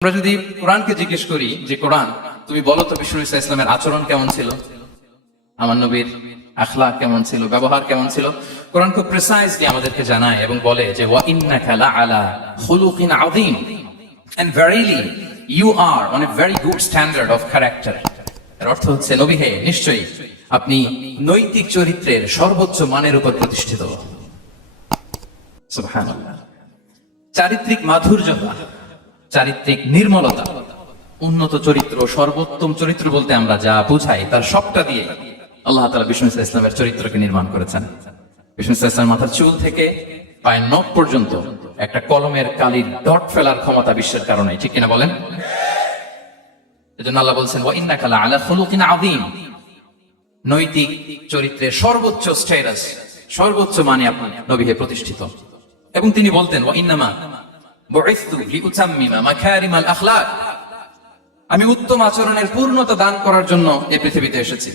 আমরা যদি কোরআনকে জিজ্ঞেস করি যে কোরআন তুমি বলো তো বিষ্ণু ইসা ইসলামের আচরণ কেমন ছিল, আমার নবীর আখলাক কেমন ছিল, ব্যবহার কেমন ছিল, কোরআন খুব প্রিসাইজলি আমাদেরকে জানায় এবং বলে যে ওয়া ইন্নাকা লাআলা খুলুকিন আযীম, and verily you are on a very good standard of character। এর অর্থ হচ্ছে নবী হে, নিশ্চয়ই আপনি নৈতিক চরিত্রের সর্বোচ্চ মানের উপর প্রতিষ্ঠিত। সুবহানাল্লাহ। চারিত্রিক মাধুর্যতা, চারিত্রিক নির্মলতা, উন্নত চরিত্র, সর্বোত্তম চরিত্র বলতে আমরা যা বুঝাই তার সবটা দিয়ে আল্লাহ তাআলা বিষ্ণু ইসা ইসলামের চরিত্রকে নির্মাণ করেছেন। বিষ্ণু ইসা ইসলামের মাথার চুল থেকে পায়ের নখ পর্যন্ত একটা কলমের কালির ডট ফেলার ক্ষমতা বিশ্বের কারণে, ঠিক কিনা বলেন? এজন্য আল্লাহ বলছেন ওয়া ইন্নাকা লাআলা খুলুকিন আযীম, নৈতিক চরিত্রের সর্বোচ্চ স্ট্যাটাস, সর্বোচ্চ মানে আপনার নবী হে প্রতিষ্ঠিত। এবং তিনি বলতেন ওয়া ইন্নামা বুইসতু লিউতাম্মিমা মাকারিমাল আখলাক, আমি উত্তম আচরণের পূর্ণতা দান করার জন্য এই পৃথিবীতে এসেছি,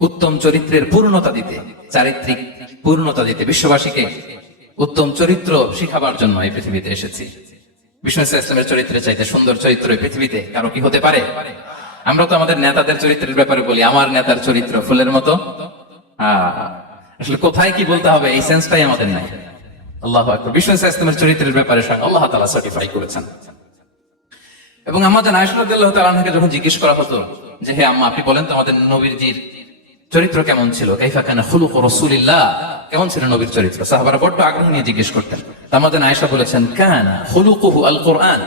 উত্তম চরিত্রের পূর্ণতা দিতে, চারিত্রিক পূর্ণতা দিতে, বিশ্ববাসীকে উত্তম চরিত্র শিখাবার জন্য এই পৃথিবীতে এসেছি। বিষ্ণু ইসা ইসলামের চরিত্রের চাইতে সুন্দর চরিত্র এই পৃথিবীতে কারো কি হতে পারে? আমরা তো আমাদের নেতাদের চরিত্রের ব্যাপারে বলি আমার নেতার চরিত্র ফুলের মতো, আসলে কোথায় কি বলতে হবে এই সেন্সটাই আমাদের নাই। আল্লাহু আকবার। বিষ্ণু ইসা ইসলামের চরিত্রের ব্যাপারে আল্লাহ তাআলা সার্টিফাই করেছেন। এবং আমাদের আয়েশা রাদিয়াল্লাহু তাআলা আনহাকে যখন জিজ্ঞেস করা হতো যে হে আম্মা, আপনি বলেন তো আমাদের নবীজির চরিত্র কেমন ছিল, কাইফা কানা খুলুকু রাসূলিল্লাহ, কেমন ছিল নবীর চরিত্র, সাহাবারা বড় আগ্রহ নিয়ে জিজ্ঞেস করতেন। আমাদের আয়েশা বলেছেন কানা খুলুকুহু আল কোরআন,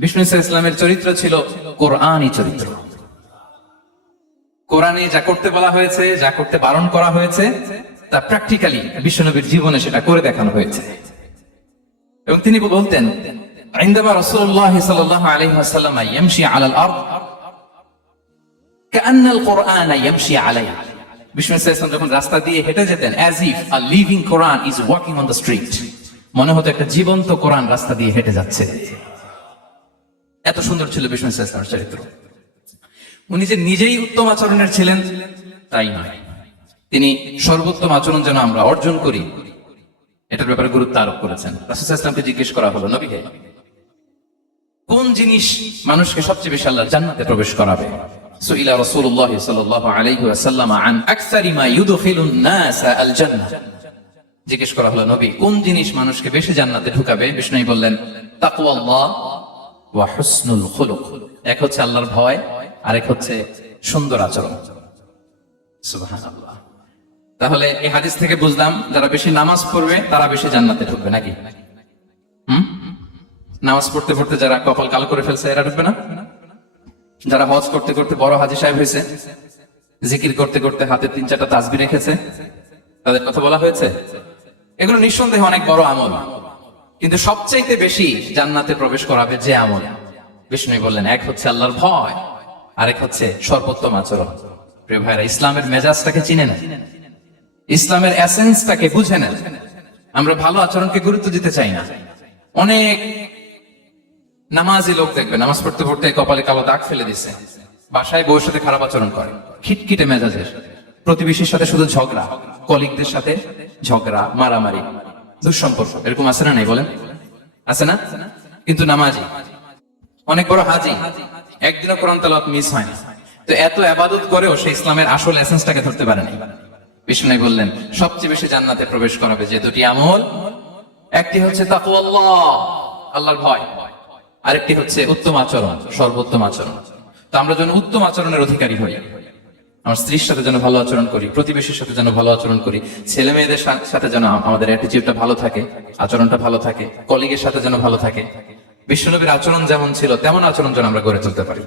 বিষ্ণু ইসা ইসলামের চরিত্র ছিল কোরআনী চরিত্র। কোরআনে যা করতে বলা হয়েছে, যা করতে বারণ করা হয়েছে, তা প্র্যাকটিক্যালি বিশ্বনবীর জীবনে সেটা করে দেখানো হয়েছে। এবং তিনি বলতেন عندما رسول الله صلى الله عليه وسلم يمشي على الارض كأن القرآن يمشي عليه, বিষ্ণু ইসা ইসলাম যখন রাস্তা দিয়ে হেঁটে যেতেন as if a living Quran is walking on the street, মনে হতো একটা জীবন্ত কোরআন রাস্তা দিয়ে হেঁটে যাচ্ছে। এত সুন্দর ছিল বিষ্ণু ইসা ইসলামের চরিত্র। উনি যে নিজেই উত্তম আচরণের ছিলেন তাই নয়, তিনি সর্বোত্তম আচরণ যেন আমরা অর্জন করি এটার ব্যাপারে গুরুত্ব আরোপ করেছেন। রাসূল সাল্লাল্লাহু আলাইহি ওয়াসাল্লামকে জিজ্ঞেস করা হলো নবীকে কোন জিনিস মানুষকে সবচেয়ে বেশি আল্লাহর জান্নাতে প্রবেশ করাবে? সুইলা রাসূলুল্লাহ সাল্লাল্লাহু আলাইহি ওয়াসাল্লাম আন আকসারি মা ইউদখিলুন নাস আল জান্নাহ, জিজ্ঞেস করা হলো নবী কোন জিনিস মানুষকে বেশি জান্নাতে ঢুকাবে? বিষ্ণু বললেন তাকওয়াল্লাহ ওয়া হুসনুল খুলুক, এক হচ্ছে আল্লাহর ভয় আর এক হচ্ছে সুন্দর আচরণ। সুবহানাল্লাহ। তাহলে এই হাদিস থেকে বুঝলাম যারা বেশি নামাজ পড়বে তারা বেশি জান্নাতে ঢুকবে নাকি? নামাজ পড়তে পড়তে যারা কপাল কালো করে ফেলছে এরা ঢুকবে না? যারা হজ করতে করতে বড় হাজী সাহেব হয়েছে, জিকির করতে করতে হাতে 3-4টা তাসবিহ রেখেছে, তাদের কথা বলা হয়েছে? এগুলো নিঃসন্দেহে অনেক বড় আমল, কিন্তু সবচাইতে বেশি জান্নাতে প্রবেশ করাবে যে আমল, বিষ্ণু বললেন এক হচ্ছে আল্লাহর ভয় আর এক হচ্ছে সর্বোত্তম আচরণ। প্রিয় ভাইরা, ইসলামের মেজাজটাকে চিনে নেন, ইসলামের এসেন্সটাকে বুঝে নেন। আমরা ভালো আচরণকে গুরুত্ব দিতে চাই না। অনেক নামাজি লোক দেখবে নামাজ পড়তে পড়তে কপালে কালো দাগ ফেলে দিছে, বাসায় বউয়ের সাথে খারাপ আচরণ করে, খিটখিটে মেজাজের, প্রতিবেশীর সাথে শুধু ঝগড়া, কলিগদের সাথে ঝগড়া, মারামারি, দুঃসম্পর্ক, এরকম আছে না নাই বলেন? আছে না? কিন্তু নামাজি, অনেক বড় হাজি, একদিনও কোরআন তেলাওয়াত মিস হয় না, তো এত ইবাদত করেও সে ইসলামের আসল এসেন্সটাকে ধরতে পারে না। বিষ্ণু বললেন সবচেয়ে বেশি জান্নাতে প্রবেশ করাবে যে দুটি আমল, একটি হচ্ছে তাকওয়াল্লাহ, আল্লাহর ভয়, আরেকটি হচ্ছে উত্তম আচরণ, সর্বোত্তম আচরণ। তো আমরা যেন উত্তম আচরণের অধিকারী হই, আমার স্ত্রীর সাথে যেন ভালো আচরণ করি, প্রতিবেশীর সাথে যেন ভালো আচরণ করি, ছেলে মেয়েদের সাথে যেন আমাদের অ্যাটিটিউডটা ভালো থাকে, আচরণটা ভালো থাকে, কলিগের সাথে যেন ভালো থাকে। বিশ্বনবীর আচরণ যেমন ছিল তেমন আচরণ যেন আমরা গড়ে তুলতে পারি।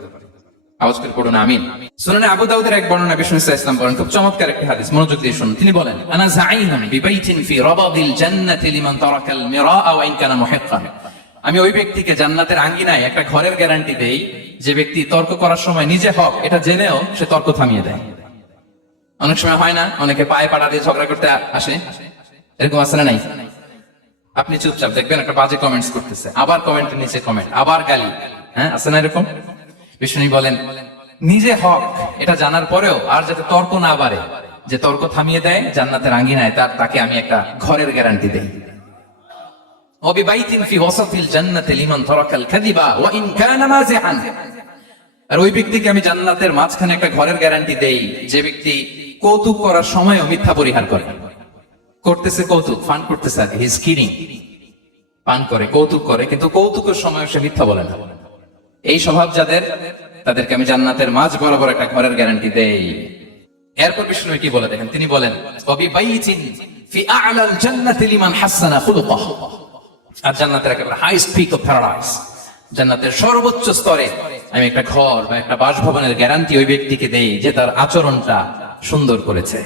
আওয়াজ করে পড়ুন আমিন। সুনানে আবু দাউদের এক বর্ণনা বিষ্ণু ইসা ইসলাম বলেন, খুব চমৎকার একটি হাদিস, মনোযোগ দিয়ে শুনুন। তিনি বলেন আনা যাঈনুন বিবাইতিন ফি রাবাদিল জান্নাতি লিমান তারাকাল মিরাআ ওয়া ইন কানা মুহিক্কান, আমি ওই ব্যক্তিকে জান্নাতের আঙ্গিনায় একটা ঘরের গ্যারান্টি দেই যে ব্যক্তি তর্ক করার সময় নিজে হক এটা জেনেও সে তর্ক থামিয়ে দেয়। অনেক সময় হয় না, অনেকে পায়ে পাড়া দিয়ে ঝগড়া করতে আসে, এরকম আছে না নাই? আপনি চুপচাপ দেখবেন একটা বাজে কমেন্টস করতেছে, আবার কমেন্টের নিচে কমেন্ট, আবার গালি, হ্যাঁ আছে না এরকম? বিষ্ণু বলেন নিজে হক এটা জানার পরেও আর যাতে তর্ক না বাড়ে, যে তর্ক থামিয়ে দেয় জান্নাতের আঙ্গিনায় তাকে আমি একটা ঘরের গ্যারান্টি দেই। ওয়াবিবাইতিন ফি ওয়াসাতিল জান্নাতি লিমান তারাকাল কাযিবা ওয়া ইন কানা মাযিহান। আর ওই ব্যক্তিকে আমি জান্নাতের মাঝখানে একটা ঘরের গ্যারান্টি দেই, যে ব্যক্তি কৌতুক করার সময়ও মিথ্যা পরিহার করে। করতেছে কৌতুক, ফান করতেছে, হি ইজ কিডিং, পান করে, কৌতুক করে, কিন্তু কৌতুকের সময় সে মিথ্যা বলে না। এই স্বভাব যাদের, তাদেরকে আমি জান্নাতের মাঝ বরাবর একটা ঘরের গ্যারান্টি দেই। এরপর বিষ্ণু কি বলে দেখেন, তিনি বলেন ওয়াবিবাইতিন ফি আ'লাল জান্নাতি লিমান হাসানা খুলুকাহু। আর জান্নাতের একেবারে হাইস্ট পিক অফ প্যারাডাইস, জান্নাতের সর্বোচ্চ স্তরে আমি একটা ঘর বা একটা বাসভবনের গ্যারান্টি ওই ব্যক্তিকে দেই যে তার আচরণটা সুন্দর করেছে,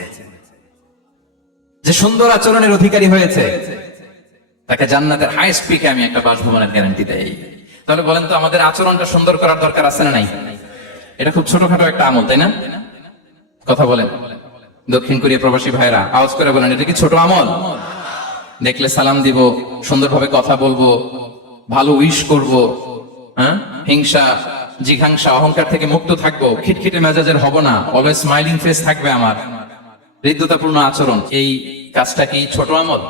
যে সুন্দর আচরণের অধিকারী হয়েছে, তাকে জান্নাতের হাইস্ট পিকে আমি একটা বাসভবনের গ্যারান্টি দেই। তাহলে বলেন তো, আমাদের আচরণটা সুন্দর করার দরকার আছে না নাই? এটা খুব ছোটখাটো একটা আমল, তাই না? কথা বলেন দক্ষিণ কোরিয়া প্রবাসী ভাইরা, আওয়াজ করে বলেন, এটা কি ছোট আমল? দেখলে সালাম দিব, সুন্দরভাবে কথা বলবো, ভালো উইশ করব, হ্যাঁ, হিংসা জিঘাংসা অহংকার থেকে মুক্ত থাকবো, খিটখিটে মেজাজের হব না, অলওয়েজ স্মাইলিং ফেস থাকবে আমার, হৃদ্যতাপূর্ণ আচরণ। এই কাজটা কি ছোট আমল?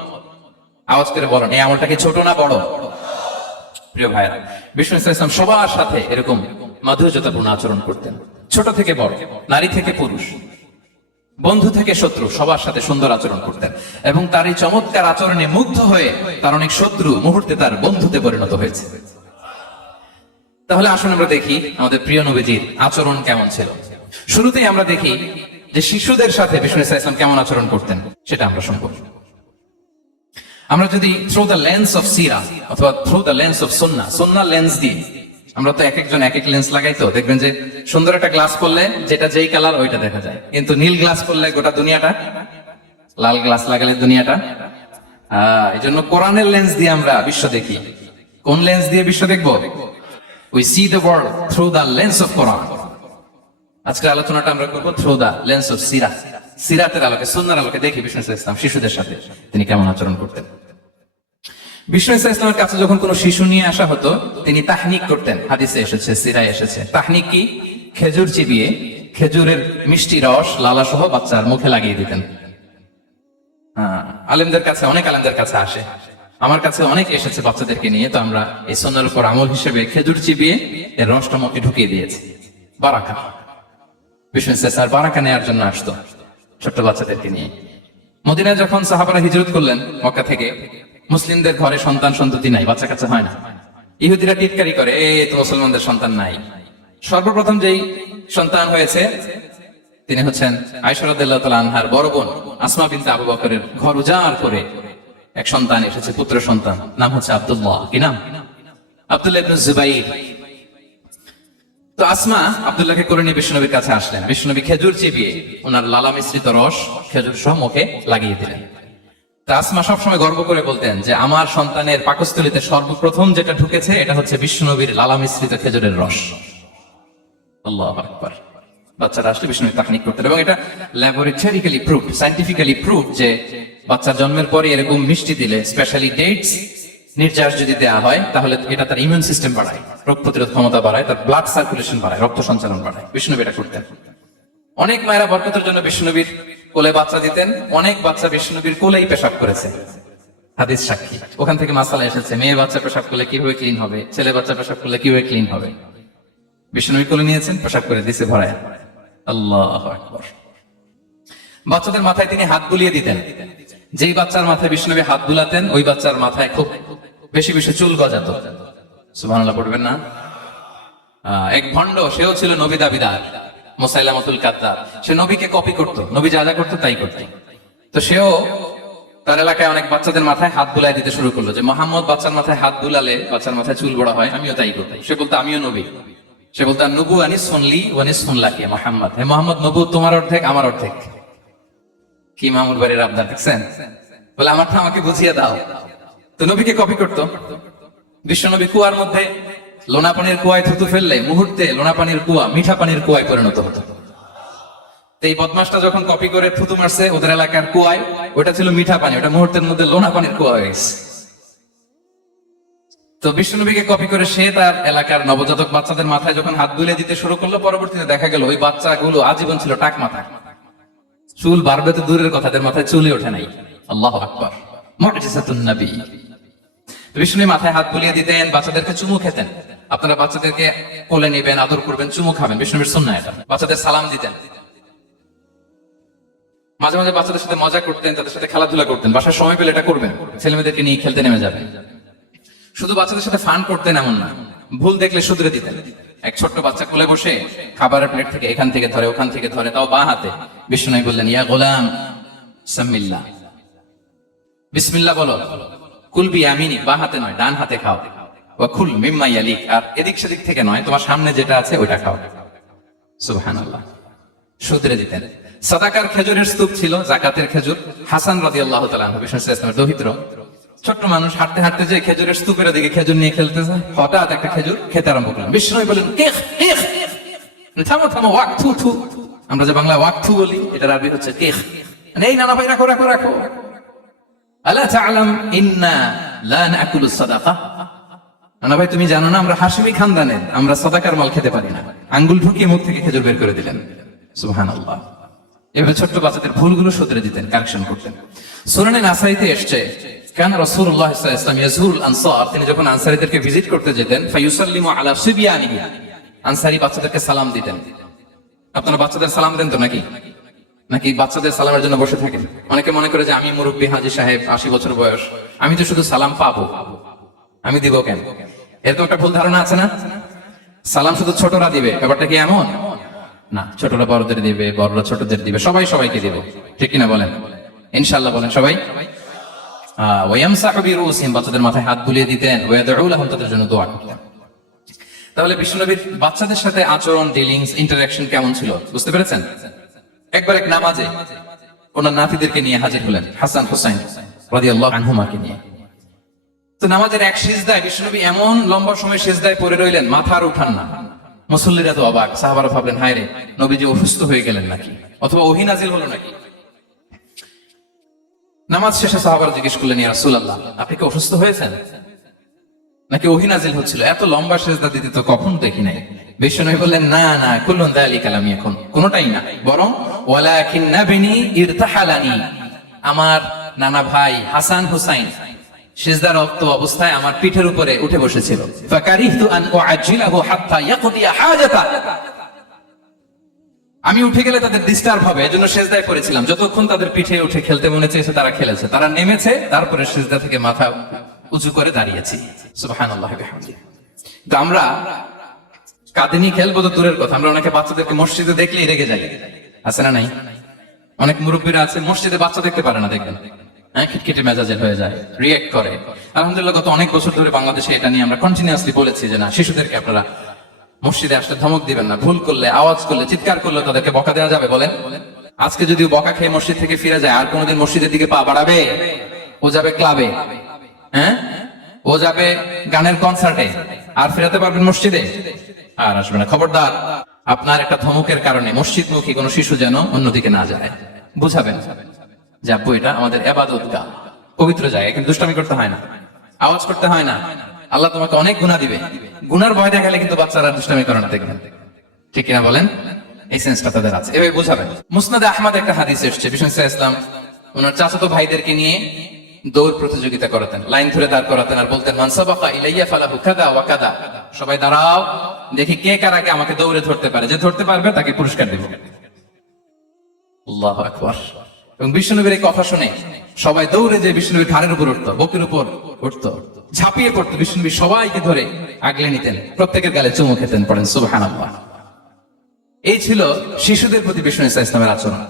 আওয়াজ করে বলেন, এই আমলটা কি ছোট না বড়? প্রিয় ভাইরা, বিষ্ণু ইসলাম সবার সাথে এরকম মাধুর্যতাপূর্ণ আচরণ করতেন, ছোট থেকে বড়, নারী থেকে পুরুষ, বন্ধু থেকে শত্রু, সবার সাথে সুন্দর আচরণ করতেন। এবং তার এই চমৎকার আচরণে মুগ্ধ হয়ে তার অনেক শত্রু মুহূর্তে তার বন্ধুতে পরিণত হয়েছে। তাহলে আসুন আমরা দেখি আমাদের প্রিয় নবীজির আচরণ কেমন ছিল। শুরুতেই আমরা দেখি যে শিশুদের সাথে বিষ্ণু ইসলাম কেমন আচরণ করতেন, সেটা আমরা শুনবো। আমরা যদি থ্রু দ্য লেন্স অফ সিরা অথবা through the lens of Sunnah lens দিয়ে, আমরা তো এক একজন এক এক লেন্স লাগাই, তো দেখবেন যে সুন্দর একটা গ্লাস পরলে যেটা যেই কালার ওইটা দেখা যায়, কিন্তু নীল গ্লাস পরলে গোটা দুনিয়াটা, লাল গ্লাস লাগালে দুনিয়াটা। এই জন্য কোরআনের লেন্স দিয়ে আমরা বিশ্ব দেখি। কোন লেন্স দিয়ে বিশ্ব দেখবো? We see the world through the lens of Quran. আজকের আলোচনাটা আমরা করব through the lens of সিরাত। সিরাতের আলোকে, সুন্নাহর আলোকে দেখি বিষ্ণু ইসলাম শিশুদের সাথে তিনি কেমন আচরণ করতেন। বিষ্ণু ইসলামের কাছে যখন কোনো শিশু নিয়ে আসা হতো, তিনি তাহনিক করতেন। হাদিসে এসেছে, সিরায় এসেছে। তাহনিক কি? খেজুর চিবিয়ে খেজুরের মিষ্টি রস লালা সহ বাচ্চার মুখে লাগিয়ে দিতেন। আলেমদের কাছে, অনেক আলেমদের কাছে আসে, আমার কাছে অনেক এসেছে বাচ্চাদেরকে নিয়ে, তো আমরা এই সুন্নাহর উপর আমল হিসেবে খেজুর চিবিয়ে এর রসটা মুখে ঢুকিয়ে দিয়েছি। বারাকা, বিষ্ণু ইসলাম বারাকা নেওয়ার জন্য আসতো ছোট্ট বাচ্চাদেরকে নিয়ে। মদিনায় যখন সাহাবারা হিজরত করলেন মক্কা থেকে, মুসলিমদের ঘরে সন্তান সন্ততি নাই, বাচ্চা কাচ্চা হয় না। ইহুদিরা টিটকারি করে, তো মুসলমানদের সন্তান নাই। সর্বপ্রথম যেই সন্তান হয়েছে তিনি হচ্ছেন আয়েশা রাদিয়াল্লাহু তাআলা আনহার বড় বোন আসমা বিনতে আবু বকরের ঘর উজাড় করে এক সন্তান এসেছে, পুত্র সন্তান, নাম হচ্ছে আব্দুল্লাহ। কি নাম? আব্দুল্লাহ ইবনে জুবাইর। তো আসমা আব্দুল্লাহকে করে নিয়ে বিষ্ণুনবীর কাছে আসলেন। বিষ্ণুনবী খেজুর চিবিয়ে ওনার লালা মিশ্রিত রস খেজুর সহ মুখে লাগিয়ে দিলেন। তা আসমা সবসময় গর্ব করে বলতেন যে আমার সন্তানের পাকস্থলীতে সর্বপ্রথম যেটা ঢুকেছে এটা হচ্ছে বিষ্ণুনবীর লালা মিশ্রিত খেজুরের রস। আল্লাহু আকবার। বাচ্চারা আসলে বিষ্ণুনবী তাহনিক করতেন, এবং এটা ল্যাবরেটরিক্যালি প্রুভড, সায়েন্টিফিক্যালি প্রুভড যে বাচ্চার জন্মের পরে এরকম মিষ্টি দিলে, স্পেশালি ডেটস নির্যাস যদি দেওয়া হয়, তাহলে এটা তার ইমিউন সিস্টেম বাড়ায়, রোগ প্রতিরোধ ক্ষমতা বাড়ায়, তার ব্লাড সার্কুলেশন বাড়ায়, রক্ত সঞ্চালন বাড়ায়। বিষ্ণুনবী এটা করতেন। অনেক মায়েরা বরকতের জন্য বিষ্ণুনবীর কোলে বাচ্চা দিতেন। অনেক বাচ্চা বিষ্ণুনবীর কোলেই পেশাব করেছে, হাদিস সাক্ষী। ওখান থেকে মাসালা এসেছে, মেয়ে বাচ্চা পেশাব করলে কিভাবে ক্লিন হবে, ছেলে বাচ্চা পেশাব করলে কিভাবে ক্লিন হবে। বিষ্ণুনবী কোলে নিয়েছেন, পেশাব করে দিছে ভরায়। আল্লাহু আকবার। বাচ্চাদের মাথায় তিনি হাত বুলিয়ে দিতেন। যেই বাচ্চার মাথায় বিষ্ণুনবী হাত বুলাতেন, ওই বাচ্চার মাথায় খুব বেশি বেশি চুল গজাত। সুবহানাল্লাহ পড়বেন না? এক ভণ্ড, সেও ছিল নবী দাবিদার, মুসাইলামাতুল কাযযাব। সে নবীকে কপি করত, নবী যা যা করতো তাই করত। তো সেও তার এলাকায় অনেক বাচ্চাদের মাথায় হাত বুলাই দিতে শুরু করলো, যে মোহাম্মদ বাচ্চার মাথায় হাত বুলালে বাচ্চার মাথায় চুল বড় হয়, আমিও তাই করতাম। সে বলতো আমিও নবী। সে বলতো নবু আনিস শুনলি ওয়ানিস শুনলাকি মোহাম্মদ, হে মোহাম্মদ, নবু তোমার অর্ধেক আমার অর্ধেক। কি মামুর বাড়ির আবদার দেখছেন? বলে আমারটা আমাকে বুঝিয়ে দাও। তো নবীকে কপি করতো। বিশ্বনবী কুয়ার মধ্যে লোনা পানির কুয়ায় থুতু ফেললে মুহূর্তে লোনা পানির কুয়া মিঠা পানির কুয়ায় পরিণত হতো। এই বদমাসটা যখন কপি করে থুতু মারছে ওদের এলাকার কুয়ায়, ওটা ছিল মিঠা পানি, ওটা মুহূর্তের মধ্যে লোনা পানির কুয়া হয়ে গেছে। তো বিষ্ণুনবীকে কপি করে সে তার এলাকার নবজাতক বাচ্চাদের মাথায় যখন হাত বুলিয়ে দিতে শুরু করলো, পরবর্তীতে দেখা গেল ওই বাচ্চাগুলো আজীবন ছিল টাক মাথা। চুল বাড়বে তো দূরের কথা, তাদের মাথায় চুলই ওঠে নাই। আল্লাহু আকবার। মুজিজাতুন নবী। বিষ্ণু মাথায় হাত বুলিয়ে দিতেন, বাচ্চাদেরকে চুমু খেতেন। আপনারা বাচ্চাদেরকে কোলে নেবেন, আদর করবেন, চুমু খাবেন, বিষ্ণুবীর সুন্নাহ এটা। বাচ্চাদের সালাম দিতেন, মাঝে মাঝে বাচ্চাদের সাথে মজা করতেন, তাদের সাথে খেলাধুলা করতেন। বাসার সময় পেলে এটা করবেন, ছেলেমেয়েদেরকে নিয়ে খেলতে নেমে যাবেন। শুধু বাচ্চাদের সাথে ফান করতেন এমন না, ভুল দেখলে শুধরে দিতেন। এক ছোট্ট বাচ্চা কোলে বসে খাবারের প্লেট থেকে এখান থেকে ধরে, ওখান থেকে ধরে, তাও বাঁ হাতে। বিষ্ণু বললেন, ইয়া গোলাম সাম্মিল্লাহ, বিসমিল্লাহ বলো। কুল বিয়ামিনি, বাঁ হাতে নয়, ডান হাতে খাও। ওয়া কুল মিম্মা ইয়ালিক, আর এদিক সেদিক থেকে নয়, তোমার সামনে যেটা আছে ওইটা খাও। সুবহানাল্লাহ, শুধরে দিতেন। সাদাকার খেজুরের স্তূপ ছিল, জাকাতের খেজুর। হাসান রাদিয়াল্লাহু তাআলা আনহু, বিষ্ণু ইসলামের দৌহিত্র, ছোট্ট মানুষ, হাঁটতে হাঁটতে যে খেজুরের স্তূপের দিকে খেজুর নিয়ে খেলতেছে, হঠাৎ একটা খেজুর খেতে আরম্ভ করলেন। বিষ্ণু বলেন, কেখ কেখ, থামো থামো, ওয়াক থু থু। আমরা যে বাংলা ওয়াক থু বলি, এটার আরবি হচ্ছে কেখ। এই নানা ভাই, রাখো রাখো রাখো। আলা তাআলাম ইন্না লা নাকুলু সাদাকা, নানা ভাই তুমি জানো না আমরা হাশিমি খানদানের, আমরা সাদাকার মাল খেতে পারি না। আঙ্গুল ঢুকিয়ে মুখ থেকে খেজুর বের করে দিলেন। সুবহানাল্লাহ। এভাবে ছোট্ট বাচ্চাদের ভুলগুলো শুধরে দিতেন, কারেকশন করতেন। সুনানে নাসাইতে এসেছে, কান রাসূলুল্লাহ সাল্লাল্লাহু আলাইহি ওয়াসাল্লাম ইয়াজুরুল আনসার, তিনি যখন আনসারীদেরকে ভিজিট করতে যেতেন, ফায়ুসাল্লিমু আলা সিবিয়ানিহি, আনসারী বাচ্চাদেরকে সালাম দিতেন। আপনারা বাচ্চাদের সালাম দেন তো নাকি? নাকি বাচ্চাদের সালামের জন্য বসে থাকেন? অনেকে মনে করে যে আমি মুরব্বী হাজী সাহেব, 80 বছর বয়স, আমি তো শুধু সালাম পাবো, আমি দিব কেন? এরকম একটা ভুল ধারণা আছে না? সালাম শুধু ছোটরা দিবে, ব্যাপারটা কি এমন না? ছোটরা বড়দের দিবে, বড়রা ছোটদের দিবে, সবাই সবাইকে দিবে, ঠিক কিনা বলেন? ইনশাআল্লাহ বলেন সবাই। ওয়ায়ামসাহু বিরুসিহিম, বাচ্চাদের মাথায় হাত বুলিয়ে দিতেন। ওয়ায়াদউ লাহুম, তাদের জন্য দোয়া করতেন। তাহলে বিশ্বনবীর বাচ্চাদের সাথে আচরণ, ডিলিংস, ইন্টারঅ্যাকশন কেমন ছিল বুঝতে পেরেছেন? একবার এক নামাজে ওনার নাতিদেরকে নিয়ে হাজির হলেন, হাসান হুসাইন রাদিয়াল্লাহু আনহুমাকে নিয়ে। তো নামাজের এক সিজদায় বিশ্বনবী এমন লম্বা সময় সিজদায় পড়ে রইলেন, মাথা আর উঠান না। মুসল্লিরা তো অবাক, সাহাবারা ভাবলেন, হায় রে, নবীজি অসুস্থ হয়ে গেলেন নাকি, অথবা ওহী নাজিল হলো নাকি। নামাজ শেষে সাহাবারা জিজ্ঞেস করলেন, ইয়া রাসূলুল্লাহ, আপনি কি অসুস্থ হয়েছেন নাকি ওহী নাজিল হচ্ছিল? এত লম্বা সিজদা দিতে তো কখনো দেখি নাই। বিশ্বনবী বললেন, না না, কুল্লুন যালিকা লাম ইয়াকুন, কোনটাই না, বরং ওয়ালাকিন নাবনি ইরতাহালানি, আমার নানা ভাই হাসান হুসাইন সিজদারত অবস্থায় আমার পিঠের উপরে উঠে বসেছিল। ফাকারিহতু আন উআজ্জিলাহু হাত্তা ইয়াকদিয়া হাজাতা, আমি উঠে গেলে তাদের ডিস্টার্ব হবে, এজন্য সিজদায় পড়েছিলাম। যতক্ষণ তাদের পিঠে উঠে খেলতে মনে চেয়েছে তারা খেলেছে, তারা নেমেছে, তারপরে সিজদা থেকে মাথা উঁচু করে দাঁড়িয়েছি। সুবহানাল্লাহি ওয়া বিহামদিহি। তো আমরা কাঁধে নিয়ে খেলবো তো দূরের কথা, আমরা অনেকে বাচ্চাদেরকে মসজিদে দেখলেই রেগে যাই, আছে না নাই? অনেক মুরব্বীরা আছে মসজিদে বাচ্চা দেখতে পারে না, দেখবেন হ্যাঁ, খিটখিটে মেজাজের হয়ে যায়, রিয়েক্ট করে। আলহামদুলিল্লাহ গত অনেক বছর ধরে বাংলাদেশে এটা নিয়ে আমরা কন্টিনিউয়াসলি বলেছি যে না, শিশুদেরকে আপনারা মসজিদে আসলে ধমক দিবেন না, ভুল করলে, আওয়াজ করলে, চিৎকার করলে তাদেরকে বকা দেওয়া যাবে? বলেন। আজকে যদি বকা খেয়ে মসজিদ থেকে ফিরে যায়, আর কোনোদিন মসজিদের দিকে পা বাড়াবে? ও যাবে ক্লাবে, হ্যাঁ, ও যাবে গানের কনসার্টে, আর ফেরাতে পারবেন মসজিদে? আর আসবে না। খবরদার, আপনার একটা ধমকের কারণে মসজিদমুখী কোনো শিশু যেন অন্যদিকে না যায়। বুঝাবেন যে আব্বু, এটা আমাদের ইবাদতগাহ, পবিত্র জায়গা, কিন্তু দুষ্টামি করতে হয় না, আওয়াজ করতে হয় না, আল্লাহ তোমাকে অনেক গুনাহ দিবে। গুনার ভয় দেখালে কিন্তু বাচ্চারা দুষ্টামি করে না, দেখবেন, ঠিক কিনা বলেন? এই সেন্সটা তাদের আছে, এভাবে বুঝাবেন। মুসনাদে আহমদ একটা হাদিস এসেছে, বিষ্ণু ইসলাম ওনার চাচাতো ভাইদেরকে নিয়ে দৌড় প্রতিযোগিতা করাতেন, লাইন ধরে দাঁড় করাতেন, আর বলতেন, মান সাবাকা ইলাইয়া ফালাহু কাযা ওয়া কাযা, সবাই দাঁড়াও, দেখি কে কার আগে আমাকে দৌড়ে ধরতে পারে, যে ধরতে পারবে তাকে পুরস্কার দেব। আল্লাহু আকবার। এবং বিষ্ণুনবীর এই কথা শুনে সবাই দৌড়ে যে বিষ্ণুনবীর ঘাড়ের উপর উঠতো, বুকের উপর উঠতো, ঝাঁপিয়ে পড়তো, বিষ্ণুনবী সবাইকে ধরে আগলে নিতেন, প্রত্যেকের গালে চুমু খেতেন। পড়েন সুবহানাল্লাহ। এই ছিল শিশুদের প্রতি বিষ্ণু ইসলামের আচরণ।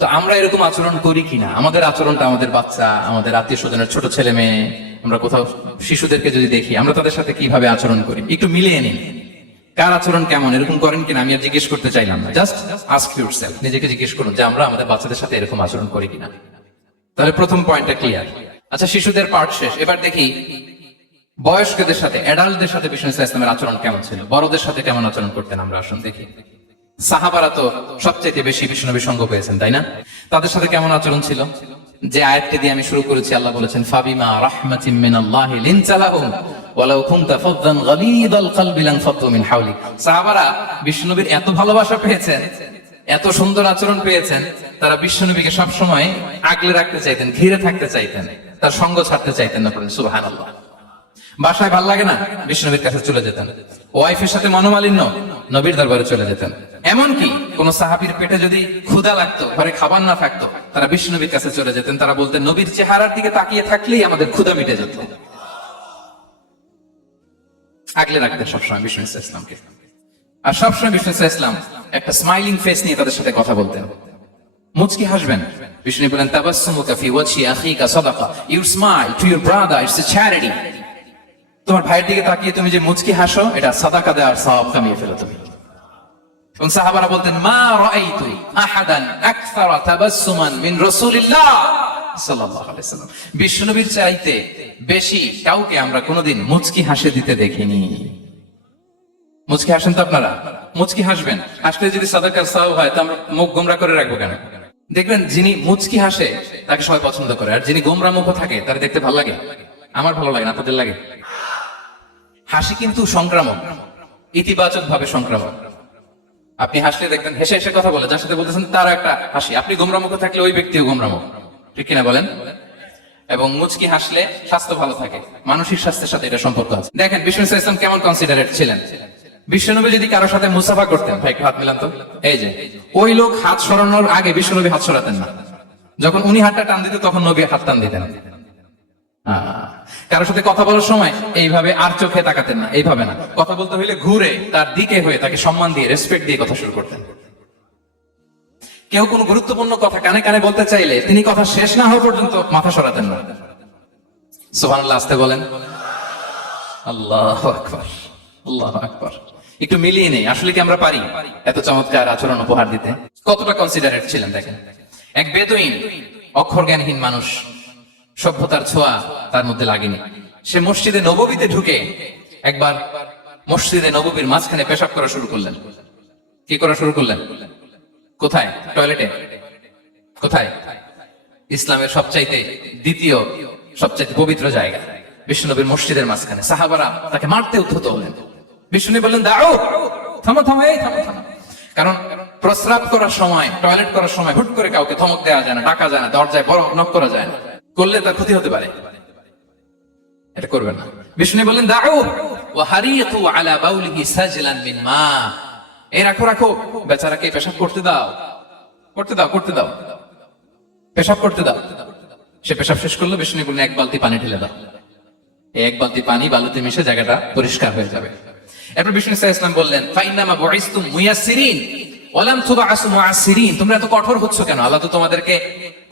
তো আমরা এরকম আচরণ করি কিনা? আমাদের আচরণটা আমাদের বাচ্চা, আমাদের আত্মীয় স্বজনের ছোট ছেলে মেয়ে, আমরা কোথাও শিশুদেরকে যদি দেখি, আমরা তাদের সাথে কিভাবে আচরণ করি একটু মিলিয়ে নিন। কার আচরণ কেমন, এরকম করেন কিনা আমি আর জিজ্ঞেস করতে চাইলাম না, জাস্ট আস্ক ইউরসেলফ, নিজেকে জিজ্ঞেস করুন যে আমরা আমাদের বাচ্চাদের সাথে এরকম আচরণ করি কিনা। তাহলে প্রথম পয়েন্টটা ক্লিয়ার। আচ্ছা, শিশুদের পার্ট শেষ, এবার দেখি বয়স্কদের সাথে, অ্যাডাল্টদের সাথে বিষ্ণু ইসলামের আচরণ কেমন ছিল, বড়দের সাথে কেমন আচরণ করতেন। আমরা আসুন দেখি। সাহাবারা তো সবচেয়ে বেশি বিষ্ণুনবীর সঙ্গ পেয়েছেন, তাই না? তাদের সাথে কেমন আচরণ ছিল? যে আয়াতটি দিয়ে আমি শুরু করেছি, আল্লাহ বলেছেন, ফাবিমা রাহমাতিম মিনাল্লাহি লিনতা লাহুম ওয়ালাউ কুনতা ফাযযান গালিযাল কলবি লানফাদ্দু মিন হাওলিক। সাহাবারা বিষ্ণুনবীর এত ভালোবাসা পেয়েছেন, এত সুন্দর আচরণ পেয়েছেন, তারা বিষ্ণুনবীকে সব সময় আগলে রাখতে চাইতেন, ঘিরে থাকতে চাইতেন, তার সঙ্গ ছাড়তে চাইতেন না। সুবহানাল্লাহ। বাসায় ভাল লাগে না, বিশ্বনবীর কাছে চলে যেতেন। ওয়াইফের সাথে মনোমালিন্য, নবীর দরবারে চলে যেতেন। এমনকি কোন সাহাবীর পেটে যদি ক্ষুধা লাগতো, ঘরে খাবার না থাকতো, তারা বিশ্বনবীর কাছে চলে যেতেন। তারা বলতেন, নবীর চেহারার দিকে তাকিয়ে থাকলেই আমাদের ক্ষুধা মিটে যেত। আগলে রাখতেন সবসময় বিষ্ণু ইসলামকে। আর সবসময় বিষ্ণু ইসলাম একটা স্মাইলিং ফেস নিয়ে তাদের সাথে কথা বলতেন। মুচকি হাসবেন। বিষ্ণু বলেন, তাবাসসুমুকা ফি ওয়াজহি আখিকা সাদাকা, you smile to your brother, it's a charity. তোমার ভাইয়ের দিকে তাকিয়ে তুমি যে মুচকি হাসো, এটা সাদাকা দেওয়ার সওয়াব কামিয়ে ফেলো তুমি। এবং সাহাবারা বলতেন, মা রাআইতু আহাদান আকসারা তাবাসসুমান মিন রাসূলিল্লাহ সাল্লাল্লাহু আলাইহি ওয়াসাল্লাম। বিশ্বনবীর চাইতে বেশি কাউকে আমরা কোনোদিন মুচকি হাসি দিতে দেখিনি। মুচকি হাসেন তো আপনারা? মুচকি হাসবেন। হাসলে যদি সাদাকার সওয়াব হয়, তো আমরা মুখ গোমরা করে রাখবো কেন? দেখবেন যিনি মুচকি হাসে তাকে সবাই পছন্দ করে, আর যিনি গোমরা মুখ থাকে তার দেখতে ভালো লাগে। আমার ভালো লাগে না, আপনাদের লাগে? হাসি কিন্তু সংক্রামক, ইতিবাচক ভাবে সংক্রামক। আপনি হাসলে দেখবেন হেসে হেসে কথা বলে, যার সাথে বলতেছেন তারও একটা হাসি। আপনি গোমরা মুখ থাকলে ওই ব্যক্তিও গোমরা মুখ, ঠিক কিনা বলেন? এবং মুচকি হাসলে স্বাস্থ্য ভালো থাকে, মানসিক স্বাস্থ্যের সাথে এটা সম্পর্ক আছে। দেখেন বিষ্ণু ইসলাম কেমন কনসিডারেট ছিলেন। বিশ্বনবী যদি কারোর সাথে মুসাফা করতেন, ভাই হাত মিলান তো, এই যে ওই লোক হাত সরানোর আগে বিশ্বনবী হাত সরাতেন না। যখন উনি হাতটা টান দিতেন, তখন নবী হাত টান দিতেন। কারোর সাথে কথা বলার সময় এইভাবে আর চোখে তাকাতেন না, এইভাবে না। কথা বলতে হইলে ঘুরে তার দিকে হয়ে তাকে সম্মান দিয়ে, রেসপেক্ট দিয়ে কথা শুরু করতেন। কেউ কোনো গুরুত্বপূর্ণ কথা কানে কানে বলতে চাইলে তিনি কথা শেষ না হওয়া পর্যন্ত মাথা সরাতেন না। সুবহানাল্লাহ, আস্তে বলেন। আল্লাহু আকবার, আল্লাহু আকবার। একটু মিলিয়ে নেই, আসলে কি আমরা পারি এত চমৎকার আচরণ উপহার দিতে? কতটা কনসিডারেট ছিলেন দেখেন। এক বেদুইন, অক্ষর জ্ঞানহীন মানুষ, সভ্যতার ছোঁয়া তার মধ্যে লাগেনি। সে মসজিদে নববীতে ঢুকে একবার মসজিদে নববীর মাঝখানে পেশাব করা শুরু করলেন। কি করা শুরু করলেন? কোথায়? টয়লেটে? কোথায়? ইসলামের সবচাইতে দ্বিতীয় সবচাইতে পবিত্র জায়গা, বিশ্বনবীর মসজিদের মাঝখানে। সাহাবারা তাকে মারতে উদ্ধত হলেন। বিষ্ণু বললেন, দাও, থামো থামো, এই থামো থামো। কারণ প্রস্রাব করার সময়, টয়লেট করার সময় হুট করে কাউকে ধমক দেওয়া যায় না, ডাকা যায় না, দরজায় বড় নক করা যায় না। করলে তার ক্ষতি হতে পারে, এটা করবেন না। বিষ্ণু বললেন, দাও ওয়া হারিয়াতু আলা বাউলিহি সাজলান মিন মা। এই রাখো রাখো, বেচারাকে পেশাব করতে দাও, করতে দাও, করতে দাও, পেশাব করতে দাও। সে পেশাব শেষ করলো। বিষ্ণু বললেন, এক বালতি পানি ঢেলে দাও। এক বালতি পানি বালুতে মিশে জায়গাটা পরিষ্কার হয়ে যাবে। এরপর বিষ্ণু ইসলাম বললেন, ফাইন্নামা বুইসতুম মুয়াসসিরিন ওয়া লাম তুবআসু মুআসসিরিন। তোমরা এত কঠোর হচ্ছ কেন? আল্লাহ তো তোমাদেরকে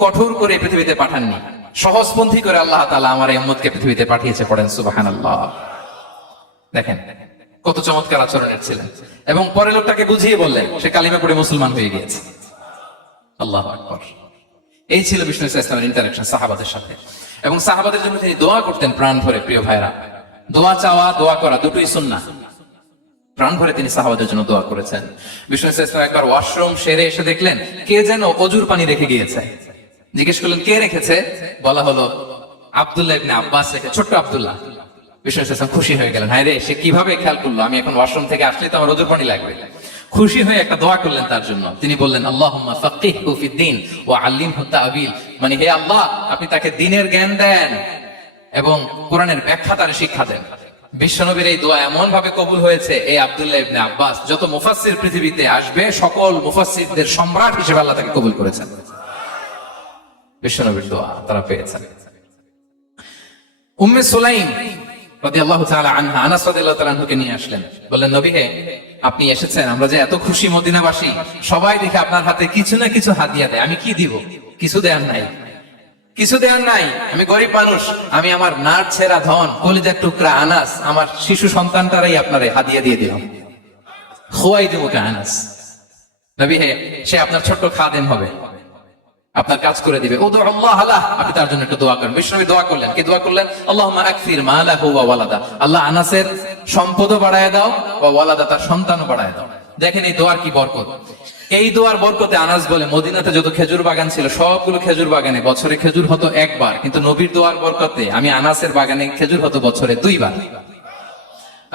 কঠোর করে পৃথিবীতে পাঠাননি, সহজপন্থী করে আল্লাহ তাআলা আমার এই উম্মতকে পৃথিবীতে পাঠিয়েছে। পড়েন সুবহানাল্লাহ। দেখেন কত চমৎকার আচরণের ছিলেন। এবং পরে লোকটাকে বুঝিয়ে বললেন, সে কালিমা পড়ে মুসলমান হয়ে গিয়েছে। আল্লাহু আকবার। এই ছিল বিষ্ণু ইসলামের ইন্টারেকশন সাহাবাদের সাথে। এবং সাহাবাদের জন্য তিনি দোয়া করতেন প্রাণ ভরে। প্রিয় ভাইরা, দোয়া চাওয়া, দোয়া করা দুটোই সুন্নাহ। প্রাণ ভরে তিনি সাহাবাদের জন্য দোয়া করেছেন। বিষ্ণু ইসলাম একবার ওয়াশরুম সেরে এসে দেখলেন কে যেন অজুর পানি রেখে গিয়েছে। জিজ্ঞেস করলেন, কে রেখেছে? বলা হলো, আব্দুল্লাহ ইবনে আব্বাস রেখে, ছোট্ট আব্দুল্লাহ। বিষ্ণু ইসলাম খুশি হয়ে গেলেন, হায় রে, সে কিভাবে খেয়াল করলো, আমি এখন ওয়াশরুম থেকে আসলে তো আমার অজুর পানি লাগবে। খুশি হয়ে একটা দোয়া করলেন তার জন্য। তিনি বললেন, আল্লাহুম্মা ফাক্কিহহু ফিদ্দীন ওয়া আল্লিমহু তা'বীল। মানে হে আল্লাহ, আপনি তাকে দ্বীনের জ্ঞান দেন এবং কোরআনের ব্যাখ্যা তার শিক্ষা দেন। বিশ্বনবীর এই দোয়া এমন ভাবে কবুল হয়েছে, এই আব্দুল্লাহ ইবনে আব্বাস যত মুফাসসির পৃথিবীতে আসবে, সকল মুফাসসিরদের সম্রাট হিসেবে আল্লাহ তাকে কবুল করেছেন। বিশ্বনবীর দোয়া তারা পেয়েছেন। উম্মে সুলাইম রাদিয়াল্লাহু তাআলা আনহা, আনাস রাদিয়াল্লাহু তাআলা আনহুকে নিয়ে আসলেন। বললেন, নবী হে, আপনি এসেছেন, আমরা যে এত খুশি মদিনাবাসী, সবাই দেখে আপনার হাতে কিছু না কিছু হাদিয়া দেয়। আমি কি দিব? কিছু দেয়ার নাই, কিছু দেয়ার নাই। আমি গরিব মানুষ, আমি আমার নার ছেঁড়া ধন, কলিজার টুকরা আনাস, আমার শিশু সন্তানটারাই আপনারে হাদিয়া দিয়ে দিলাম। খোয়াই দেবো কে আনাস। নবী হে, সে আপনার ছোট্ট খাদেম হবে, আপনার কাজ করে দিবে। উদু আল্লাহ আলাহ, আপনি তার জন্য একটু দোয়া করেন। বিশ্বনবী দোয়া করলেন। কি দোয়া করলেন? আল্লাহুম্মা আকসির মালাহু ওয়া ওয়ালাদা। আল্লাহ আনাসের সম্পদও বাড়ায় দাও, ওয়া ওয়ালাদা, তার সন্তানও বাড়ায় দাও। দেখেন এই দোয়ার কি বরকত। এই দোয়ার বরকতে আনাস বলে, মদিনাতে যত খেজুর বাগান ছিল সবগুলো খেজুর বাগানে বছরে খেজুর হতো একবার, কিন্তু নবীর দোয়ার বরকতে আমি আনাসের বাগানে খেজুর হতো বছরে 2 বার।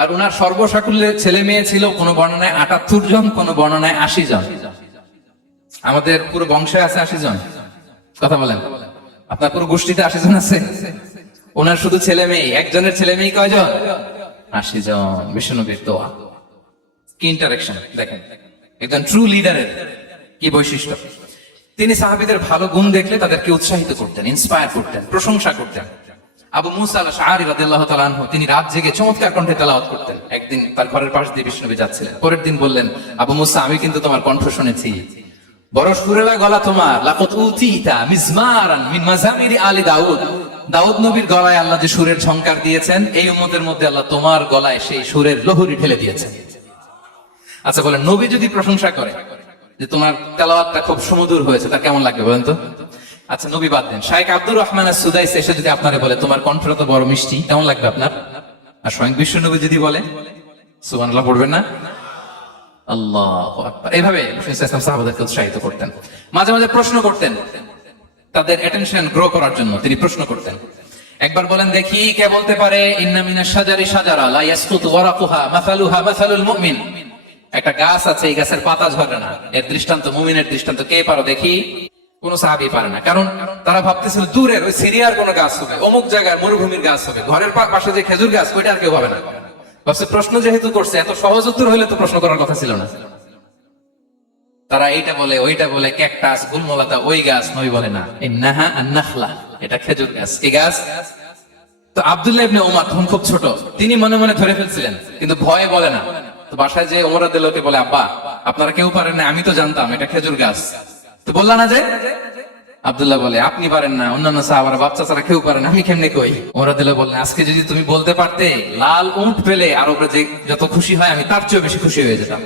আর উনার সর্বসাকুল্যে ছেলে মেয়ে ছিল, কোন বর্ণনায় 78 জন, কোন বর্ণনায় 80 জন। আমাদের পুরো বংশে আছে 80 জন। কথা বলেন, আপনার পুরো গোষ্ঠীতে 80 জন আছে? ওনার শুধু ছেলে মেয়ে, একজনের ছেলে মেয়ে কয়জন? 80 জন। বিশ্বনবীর দোয়া, কি ইন্টারেকশন দেখেন একজন ট্রু লিডারের কি বৈশিষ্ট্য। তিনি সাহাবীদের ভালো গুণ দেখলে তাদেরকে উৎসাহিত করতেন, ইন্সপায়ার করতেন, প্রশংসা করতেন। আবু মুসা আল-আশআরী রাদিয়াল্লাহু তাআলা আনহু তিনি রাত জেগে চমৎকার কণ্ঠে তেলাওয়াত করতেন। একদিন তার ঘরের পাশ দিয়ে বিশ্বনবী যাচ্ছিলেন, পরের দিন বললেন, আবু মুসা আমি কিন্তু তোমার কণ্ঠ শুনেছি, বড় সুরেলা গলা তোমার। লাকাত উতিতা মিজমারান মিন মাজামিরি আলি দাউদ, দাউদ নবীর গলায় আল্লাহ যে সুরের ঝংকার দিয়েছেন, এই উম্মতের মধ্যে আল্লাহ তোমার গলায় সেই সুরের লহরী ঢেলে দিয়েছেন। আচ্ছা বলেন, নবী যদি প্রশংসা করে যে তোমার তেলাওয়াতটা খুব সুমধুর হয়েছে, তা কেমন লাগবে বলেন তো? আচ্ছা নবী বাদ দেন, শাইখ আব্দুর রহমান আস-সুদাইস এসে যদি আপনারে বলে তোমার কণ্ঠটা তো বড় মিষ্টি, কেমন লাগবে আপনার? আর স্বয়ং বিশ্ব নবী যদি বলে, সুবহানাল্লাহ পড়বেন না? আল্লাহু আকবার। এইভাবে রাসূল সাল্লাল্লাহু আলাইহি ওয়াসাল্লাম সাহাবাদেরকে উৎসাহিত করতেন। মাঝে মাঝে প্রশ্ন করতেন, তাদের অ্যাটেনশন গ্রো করার জন্য তিনি প্রশ্ন করতেন। একবার বলেন দেখি, কে বলতে পারে ইন্না মিনাশ শাজারি শাজারা লা ইয়াসকুতু ওয়ারাকুহা মাসালুহা মাসালুল মুমিন, একটা গাছ আছে এই গাছের পাতা ঝরে না, এর দৃষ্টান্ত মুমিনের দৃষ্টান্ত। কে পারো দেখি? কোন সাহাবী পারে না, কারণ তারা ভাবতেছিল দূরের ওই সিরিয়ার কোন গাছ হবে, অমুক জায়গায় মরুভূমির গাছ হবে, ঘরের পাশে যে খেজুর গাছ ওইটা আর কেউ হবে না। ভাবছে প্রশ্ন যেহেতু করছে, এত সহজ উত্তর হইলে তো প্রশ্ন করার কথা ছিল না। তারা এইটা বলে ওইটা বলে, ক্যাকটাস গুলমলাতা ওই গাছ, নবী বলে না, ইন্নাহা আন-নাখলা, এটা খেজুর গাছ। কি গাছ? তো আব্দুল্লাহ ইবনে ওমর তখন খুব ছোট, তিনি মনে মনে ধরে ফেলছিলেন, কিন্তু ভয়ে বলে না। তো বাসায় যে ওমর রাদিয়াল্লাহু বলে, আব্বা আপনারা কেউ পারেন না, আমি তো জানতাম এটা খেজুর গাছ, তো বললা না যে? আব্দুল্লাহ বলে, আপনি পারেন না, অন্যান্য সাহাবারা বাচ্চা ছাড়া কেউ পারে না, আমি কেমনে কই? ওমর রাদিয়াল্লাহু বললেন, আজকে যদি তুমি বলতে পারতে লাল উট পেলে আরবরা যে যত খুশি হয়, আমি তার চেয়ে বেশি খুশি হয়ে যেতাম।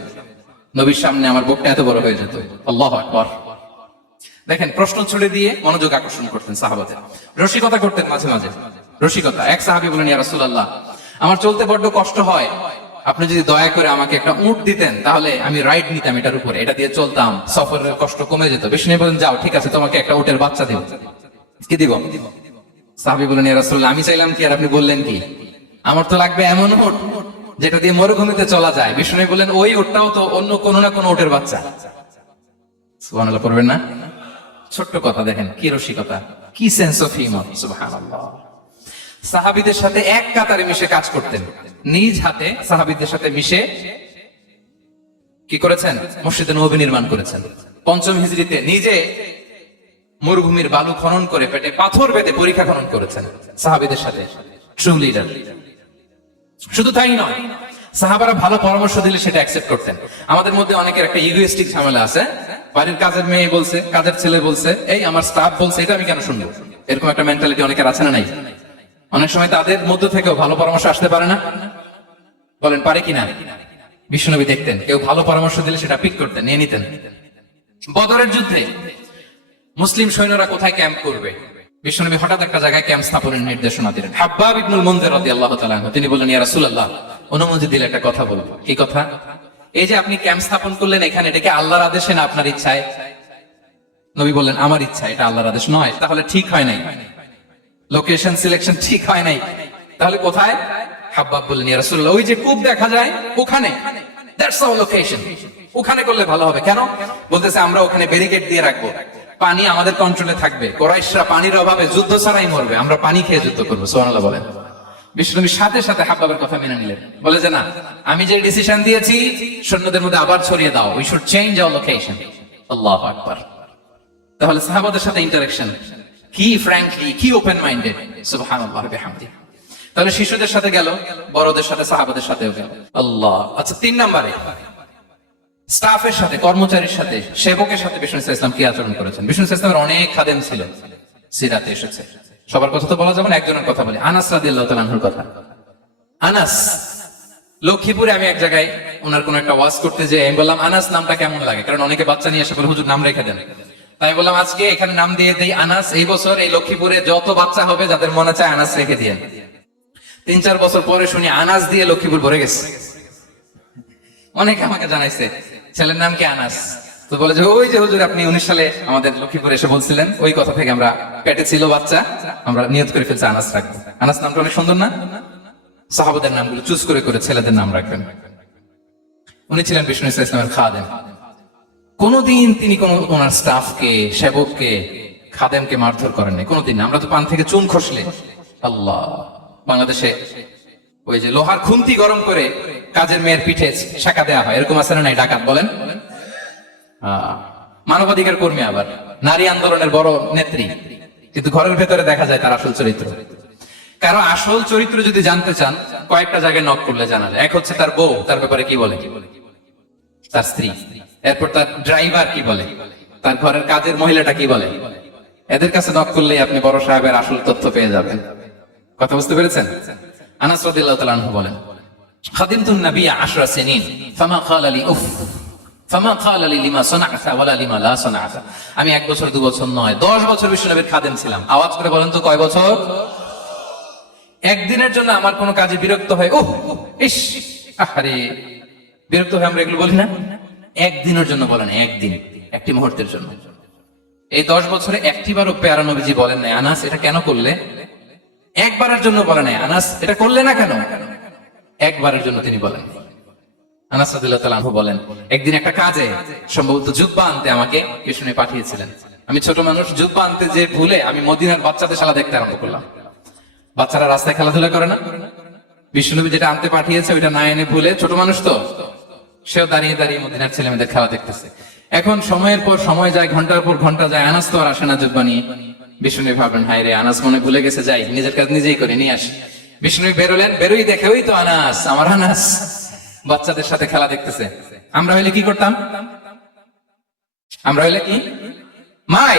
নবীর সামনে আমার বুকটা এত বড় হয়ে যেত। আল্লাহু আকবার। দেখেন প্রশ্ন ছুড়ে দিয়ে মনোযোগ আকর্ষণ করতেন সাহাবাদের, রসিকতা করতেন মাঝে মাঝে। রসিকতা, এক সাহাবী বলেন, ইয়া রাসূলুল্লাহ আমার চলতে বড্ড কষ্ট হয়, আপনি যদি দয়া করে আমাকে একটা উট দিতেন তাহলে আমি রাইড নিতাম এটার উপরে, এটা দিয়ে চলতাম, সফরের কষ্ট কমে যেত। বিষ্ণু বলেন, যাও ঠিক আছে, তোমাকে একটা উটের বাচ্চা দেব। কি দিব? সাহাবী বলেন, ইয়া রাসূলুল্লাহ আমি চাইলাম কি আর আপনি বললেন কি? আমার তো লাগবে এমন উট যেটা দিয়ে মরুভূমিতে চলা যায়। বিষ্ণু বলেন, ওই উটটাও তো অন্য কোনো না কোনো উটের বাচ্চা। সুবহানাল্লাহ পড়বেন না? ছোট্ট কথা, দেখেন কি রসিকতা, কি সেন্স অফ হিউমার। সুবহানাল্লাহ। সাহাবীদের সাথে এক কাতারে মিশে কাজ করতেন, নিজ হাতে সাহাবীদের সাথে মিশে কি করেছেন? মসজিদে নববী নির্মাণ করেছেন। ৫ম হিজরিতে নিজে মরুভূমির বালু খনন করে পেটে পাথর বেঁধে পরীক্ষা খনন করেছেন সাহাবীদের সাথে। True leader. শুধু তাই নয়, সাহাবারা ভালো পরামর্শ দিলে সেটা অ্যাকসেপ্ট করতেন। আমাদের মধ্যে অনেকের একটা ইগোইস্টিক ঝামেলা আছে, বাড়ির কাজের মেয়ে বলছে, কাজের ছেলে বলছে, এই আমার স্টাফ বলছে, এটা আমি কেন শুনবো? এরকম একটা মেন্টালিটি অনেকের আছে না নাই? অনেক সময় তাদের মধ্য থেকেও ভালো পরামর্শ আসতে পারে না, বলেন পারে কিনা? বিশ্বনবী দেখতেন কেউ ভালো পরামর্শ দিলে সেটা পিক করতেন, নিয়ে নিতেন। বদরের যুদ্ধে মুসলিম সৈন্যরা কোথায় ক্যাম্প করবে, বিশ্বনবী হঠাৎ একটা জায়গায় ক্যাম্প স্থাপনের নির্দেশনা দিলেন। হাব্বাব ইবনুল মুনজির রাদিয়াল্লাহু তাআলা আনহু তিনি বললেন, ইয়া রাসূলুল্লাহ অনুমতি দিলে একটা কথা বলবো। কি কথা? এই যে আপনি ক্যাম্প স্থাপন করলেন এখানে, এটা কি আল্লাহর আদেশে না আপনার ইচ্ছায়? নবী বললেন, আমার ইচ্ছা, এটা আল্লাহর আদেশ নয়। তাহলে ঠিক হয় নাই, লোকেশন সিলেকশন ঠিক হয় নাই, তাহলে কোথায়? হাব্বাব বললেন, ইয়া রাসূলুল্লাহ ওই যে কূপ দেখা যায় ওখানে, দ্যাটস আওয়ার লোকেশন, ওখানে করলে ভালো হবে। কেন? বলতেছে আমরা ওখানে ব্যারিকেড দিয়ে রাখবো, পানি আমাদের কন্ট্রোলে থাকবে, কুরাইশরা পানির অভাবে যুদ্ধ ছাড়াই মরবে, আমরা পানি খেয়ে যুদ্ধ করবো। সুবহানাল্লাহ বলেন। বিশ্বনবী সাথে সাথে হাব্বাবের কথা মেনে নিলেন, বলে যে না, আমি যে ডিসিশন দিয়েছি সৈন্যদের মধ্যে আবার ছড়িয়ে দাও, we should change our location. আল্লাহু আকবার। তাহলে সাহাবাদের সাথে ইন্টারেকশন কি ফ্র্যাঙ্কলি, কি ওপেন মাইন্ডেড। সুবহানাল্লাহ বিহামদিহি। তাহলে শিশুদের সাথে গেল, বড়দের সাথে, সাহাবাদের সাথেও গেল। আল্লাহ। আচ্ছা ৩ নম্বরে স্টাফের সাথে, কর্মচারীর সাথে, সেবকের সাথে বিষ্ণু ইসলাম কি আচরণ করেছেন? বিষ্ণু ইসলামের অনেক খাদেম ছিল, সিরাতে এসেছে। সবার কথা তো বলা যাবে না, একজনের কথা বলি, আনাস রাদিয়াল্লাহু তাআলা আনহুর কথা। আনাস লক্ষ্মীপুরে, আমি এক জায়গায় ওনার কোন একটা ওয়াজ করতে যে আমি বললাম আনাস নামটা কেমন লাগে, কারণ অনেকে বাচ্চা নিয়ে এসে বলে হুজুর নাম রেখে দেন। তাই বললাম আজকে এখানে নাম দিয়ে দেই আনাস, এই বছর এই লক্ষ্মীপুরে যত বাচ্চা হবে যাদের মনে চায় আনাস রেখে দিয়ে। ৩-৪ বছর পরে শুনি আনাস দিয়ে লক্ষ্মীপুর ভরে গেছে। অনেকে আমাকে জানাইছে ছেলের নাম কি আনাস, তো বলে যে ওই যে হুজুর আপনি 19 সালে আমাদের লক্ষ্মীপুরে এসে বলছিলেন, ওই কথা থেকে আমরা পেটে ছিল বাচ্চা, আমরা নিয়ত করে ফেলছি আনাস রাখবো। আনাস নামটা অনেক সুন্দর না? সাহাবাদের নামগুলো চুজ করে করে ছেলেদের নাম রাখবেন। উনি ছিলেন বিষ্ণু ইসলামের খাদেম। কোনদিন তিনি কোন ওনার স্টাফকে, সেবককে, খাদেমকে মারধর করেন নাই কোনদিন। আমরা তো পান থেকে চুন খসলে আল্লাহ, বাংলাদেশে ওই যে লোহার খুন্তি গরম করে কাজের মেয়ের পিঠে শাঁকা দেওয়া হয়, এরকম আছে না নাই? ডাকাত বলেন। মানবাধিকার কর্মী, আবার নারী আন্দোলনের বড় নেত্রী, কিন্তু ঘরের ভেতরে দেখা যায় তার আসল চরিত্র। কারণ আসল চরিত্র যদি জানতে চান, কয়েকটা জায়গায় নক করলে জানা যায়। এক হচ্ছে তার বউ, তার ব্যাপারে কি বলে, তার স্ত্রী। এরপর তার ড্রাইভার কি বলে, তার ঘরের কাজের মহিলাটা কি বলে। এদের কাছে নক করলেই আপনি বড় সাহেবের আসল তথ্য পেয়ে যাবেন। কথা বুঝতে পেরেছেন? আনাস রাদিয়াল্লাহু তাআলা আনহু বলেন, খাদিমতুন নবিয়্য 10 সিনিন ফামা ক্বালা লি উফ ফামা ক্বালা লি লিমা সানা'তা ওয়ালা লিমা লা সানা'তা। আমি 1 বছর 2 বছর নয়, 10 বছর বিশ্বনবীর খাদেম ছিলাম। আওয়াজ করে বলেন তো কয় বছর? একদিনের জন্য আমার কোনো কাজে বিরক্ত হয়, ওহ ইস আরে, বিরক্ত হয় আমরা এগুলো বলি না? একদিনের জন্য বলেন, একদিন, একটি মুহূর্তের জন্য। এই 10 বছরে একটিবারও প্যারা নবীজি বলেন নাই, আনাস এটা কেন করলে? একবারের জন্য বলেন নাই, আনাস এটা করলে না কেন? একবারের জন্য তিনি বলেন। আনাস রাদিয়াল্লাহু তাআলা আনহু বলেন, একদিন একটা কাজে সম্ভবত জুব্বা আনতে আমাকে বিষ্ণু পাঠিয়েছিলেন। আমি ছোট মানুষ, জুব্বা আনতে যে ভুলে আমি মদিনার বাচ্চাদের খেলা দেখতে আরম্ভ করলাম। বাচ্চারা রাস্তায় খেলাধুলা করে না? বিষ্ণুনবী যেটা আনতে পাঠিয়েছে ওইটা না এনে ভুলে, ছোট মানুষ তো, সেও দাঁড়িয়ে দাঁড়িয়ে মদিনার ছেলে মেয়েদের খেলা দেখতেছে। এখন সময়ের পর সময় যায়, ঘন্টার পর ঘন্টা যায়, আনাস তো আর আসে না জুব্বা নিয়ে। বিষ্ণু ভাবলেন, হায় রে, আনাস মনে ভুলে গেছে, যাই নিজের কাজ নিজেই করে নিয়ে আসি। বিষ্ণু বেরোলেন, বেরোই দেখে ওই তো আনাস, আমার আনাস বাচ্চাদের সাথে খেলা দেখতেছে। আমরা হইলে কি করতাম? আমরা হইলে কি মাই,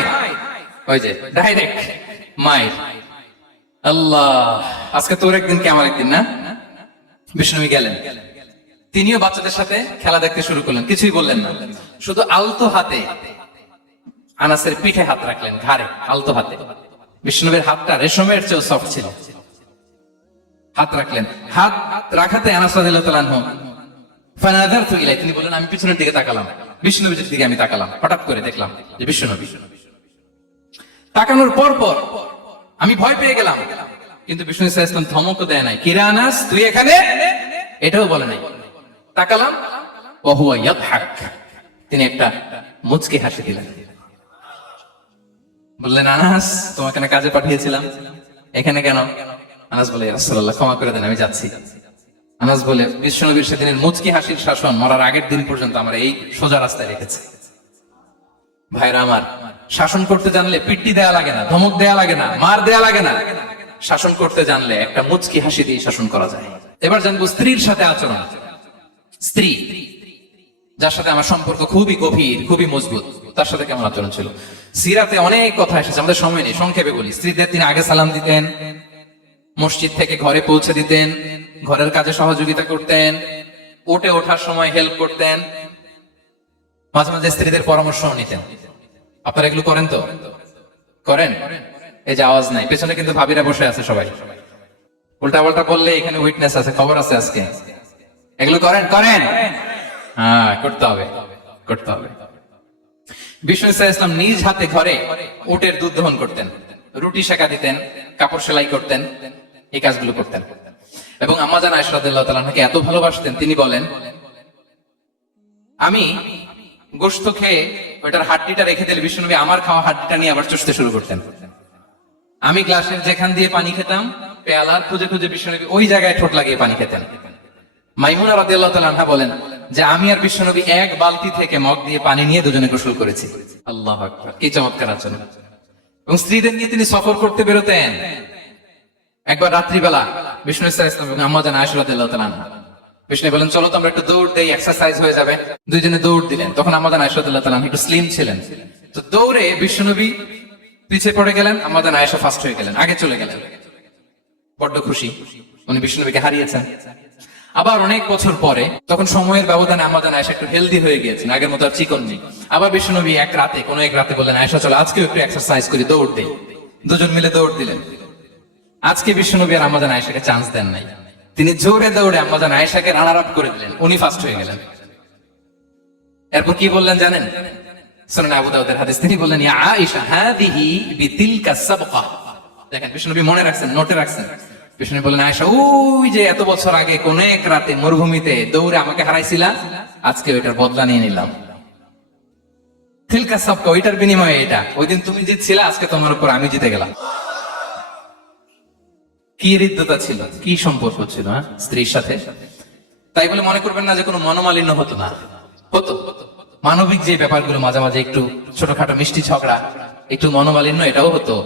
ওই যে ডাইরেক্ট মাই। আল্লাহ, আজকে তোর একদিন কি আমার একদিন না? বিষ্ণু গেলেন, তিনিও বাচ্চাদের সাথে খেলা দেখতে শুরু করলেন, কিছুই বললেন না, শুধু আলতো হাতে আনাসের পিঠে হাত রাখলেন, ঘাড়ে আলতো হাতে। বিষ্ণুবীর হাতটা রেশমের চেয়েও সফট ছিল। হাত রাখলেন, হাত রাখাতে আনাস রাদিয়াল্লাহু তাআলা আনহু ফানাযারতু ইলাইহি, তিনি বলেন আমি পিছনের দিকে তাকালাম, বিষ্ণুবীর দিকে আমি তাকালাম। হঠাৎ করে দেখলাম যে বিষ্ণুনবী। তাকানোর পর পর আমি ভয় পেয়ে গেলাম, কিন্তু বিষ্ণু সাল্লাল্লাহু আলাইহি ওয়াসাল্লাম ধমকও দেয় নাই, কিরা আনাস তুই এখানে, এটাও বলে নাই। তাকালাম, ওয়া হুয়া ইয়াদহাক, তিনি একটা মুচকি হাসি দিলেন। বললেন, আনাস তোমাকে না কাজে পাঠিয়েছিলাম, এখানে কেন? আনাস বলে, ইয়া রাসূলুল্লাহ ক্ষমা করে দেন, আমি যাচ্ছি। আনাস বলে, বিশ্বনবীর সেদিনের মুচকি হাসির শাসন মরার আগের দিন পর্যন্ত আমরা এই সোজা রাস্তায় রেখেছি। ভাইরা আমার, শাসন করতে জানলে পিট্টি দেয়া লাগে না, ধমক দেয়া লাগে না, মার দেয়া লাগে না। শাসন করতে জানলে একটা মুচকি হাসি দিয়ে শাসন করা যায়। এবার জানবো স্ত্রীর সাথে আচরণ। স্ত্রী যার সাথে আমার সম্পর্ক খুবই গভীর, খুবই মজবুত, তার সাথে কেমন আচরণ ছিল? সিরাতে অনেক কথা এসেছে, আমাদের সময় নেই, সংক্ষেপে বলি। স্ত্রীদের তিনি আগে সালাম দিতেন, মসজিদ থেকে ঘরে পৌঁছে দিতেন, ঘরের কাজে সহযোগিতা করতেন, উঠে ওঠার সময় হেল্প করতেন, মাঝে মাঝে স্ত্রীদের পরামর্শ নিতেন। আপনারা এগুলো করেন তো? করেন? এই যে আওয়াজ নাই, পেছনে কিন্তু ভাবিরা বসে আছে সবাই। উল্টা পাল্টা বললে এখানে উইটনেস আছে, খবর আছে আজকে। এগুলো করেন? করেন? হ্যাঁ, করতে হবে, করতে হবে। বিষ্ণু সাল্লাল্লাহু আলাইহি ওয়াসাল্লাম নিজ হাতে ঘরে উটের দুধ দহন করতেন, রুটি সেকা দিতেন, কাপড় সেলাই করতেন, এই কাজগুলো করতেন। এবং আম্মা জান আয়েশা রাদিয়াল্লাহু তাআলা আনহাকে এত ভালোবাসতেন, তিনি বলেন, আমি গোশত খেয়ে ওইটার হাড্ডিটা রেখে দিলে বিষ্ণুনবী আমার খাওয়া হাড্ডিটা নিয়ে আবার চুষতে শুরু করতেন। আমি গ্লাসের যেখান দিয়ে পানি খেতাম, পেয়ালার খুঁজে খুঁজে বিষ্ণুনবী ওই জায়গায় ঠোঁট লাগিয়ে পানি খেতেন। মাইমুনা রাদিয়াল্লাহু তাআলা আনহা বলেন যে আমি আর বিশ্বনবী এক বালতি থেকে মগ দিয়ে পানি নিয়ে দুজনে গোসল করেছি। আল্লাহু আকবার, কি চমৎকার আচরণ। এবং স্ত্রীদের নিয়ে তিনি সফর করতে বেরোতেন। একবার রাত্রিবেলা বিষ্ণু সাল্লাল্লাহু আলাইহি ওয়াসাল্লাম এবং আম্মা জান আয়েশা রাদিয়াল্লাহু তাআলা আনহা, বিষ্ণু বলেন চলো তো আমরা একটু দৌড় দেই, এক্সারসাইজ হয়ে যাবে। দুইজনে দৌড় দিলেন। তখন আম্মা জান আয়েশা রাদিয়াল্লাহু তাআলা আনহা একটু স্লিম ছিলেন, তো দৌড়ে বিশ্বনবী পিছিয়ে পড়ে গেলেন, আম্মা জান আয়েশা ফার্স্ট হয়ে গেলেন, আগে চলে গেলেন। বড্ড খুশি, উনি বিষ্ণুনবীকে হারিয়েছেন। আবার অনেক বছর পরে, তখন সময়ের ব্যবধানে আম্মা জান আয়েশা একটু হেলদি হয়ে গিয়েছেন, আগের মতো আর চিকন নেই। আবার বিষ্ণুনবী এক রাতে বললেন, আয়েশা চলো আজকেও একটু এক্সারসাইজ করি, দৌড় দেই। দুজন মিলে দৌড় দিলেন। আজকে বিষ্ণুনবী আর আম্মা জান আয়েশাকে চান্স দেন নাই, তিনি জোরে দৌড়ে আম্মা জান আয়েশাকে রানার আপ করে দিলেন, উনি ফার্স্ট হয়ে গেলেন। এরপর কি বললেন জানেন? সুনান আবু দাউদের হাদিস, তিনি বললেন, ইয়া আয়েশা হাযিহি বিতিলকা সাবকা। দেখেন বিষ্ণুনবী মনে রাখছেন, নোটে রাখছেন। বিষ্ণু বলেন, আয়েশা ওই যে এত বছর আগে কোন এক রাতে মরুভূমিতে দৌড়ে আমাকে হারাইছিলা, আজকে ওইটার বদলা নিয়ে নিলাম। তিলকা সাবকা, ওইটার বিনিময়ে এটা। ওই দিন তুমি জিতছিলা, আজকে তোমার উপর আমি জিতে গেলাম। কি হৃদ্যতা ছিল, কি সম্পর্ক ছিল স্ত্রীর সাথে। তাই বলে মনে করবেন না যে কোনো মনোমালিন্য হতো না, হতো। মানবিক যে ব্যাপারগুলো মাঝে মাঝে একটু ছোটখাটো মিষ্টি ঝগড়া, একটু মনোমালিন্য, এটাও হতো।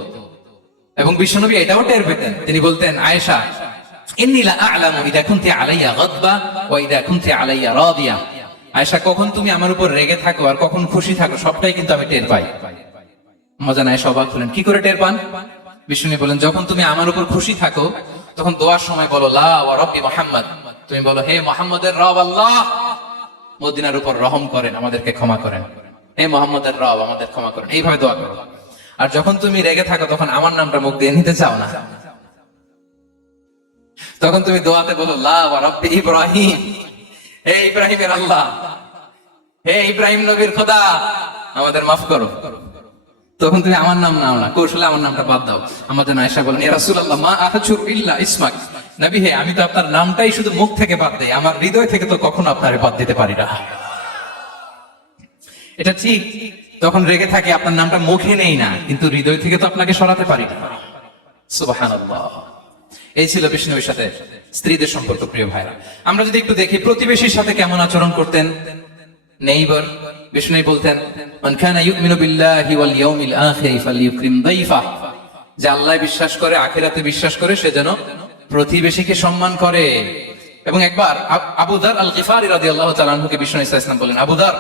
এবং বিশ্বনবী এটাও টের পেতেন। তিনি বলতেন, আয়েশা, ইন্নী লা আ'লামু ইযা কুনতি আলাইয়া গাদবা ওয়া ইযা কুনতি আলাইয়া রাদিয়া। আয়েশা, কখন তুমি আমার উপর রেগে থাকো আর কখন খুশি থাকো সবটাই কিন্তু আমি টের পাই। মজা নাই, অবাক হলেন, কি করে টের পান? বিষ্ণু বলেন, যখন তুমি আমার উপর খুশি থাকো তখন দোয়ার সময় বলো লা ওয়া রাব্বি মুহাম্মদ, তুমি বলো হে মুহাম্মদের রব আল্লাহ, মদিনার উপর রহম করেন, আমাদেরকে ক্ষমা করেন, হে মুহাম্মদের রব আমাদের ক্ষমা করেন, এইভাবে দোয়া করো। আর যখন তুমি রেগে থাকো তখন আমার নামটা মুখ দিয়ে নিতে চাও না, তখন তুমি দোয়াতে বলো লা ওয়া রাব্বি ইব্রাহিম, হে ইব্রাহিমের আল্লাহ, হে ইব্রাহিম নবীর খোদা, আমাদের মাফ করো। তখন তুমি আমার নাম নাও না, কৌশলে আমার নামটা বাদ দাও। আমাদের আয়েশা বলেন, ইয়া রাসূলুল্লাহ মা আহজুর ইল্লা ইসমাক, নবী হে, আমি তো আপনার নামটাই শুধু মুখ থেকে বাদ দেই, আমার হৃদয় থেকে তো কখনো আপনারে বাদ দিতে পারি না। এটা ঠিক, তখন রেগে থাকে আপনার নামটা মুখে নেই না, কিন্তু হৃদয় থেকে তো আপনাকে সরাতে পারি না। সুবহানাল্লাহ। এই ছিল বিষ্ণুর সাথে স্ত্রীদের সম্পর্ক। প্রিয় ভাইরা, আমরা যদি একটু দেখি প্রতিবেশীর সাথে কেমন আচরণ করতেন নেইবার। বিষ্ণু বলতেন, মান কানা ইউমিনু বিল্লাহি ওয়াল ইয়াউমিল আখির ফালইউকরিম দাইফা, যে আল্লাহ বিশ্বাস করে, আখিরাতে বিশ্বাস করে, সে যেন প্রতিবেশীকে সম্মান করে। এবং একবার আবু যার আল গিফারি রাদিয়াল্লাহু তাআলা আনহুকে বিষ্ণু ইসা ইসলাম বলেন, আবু যার,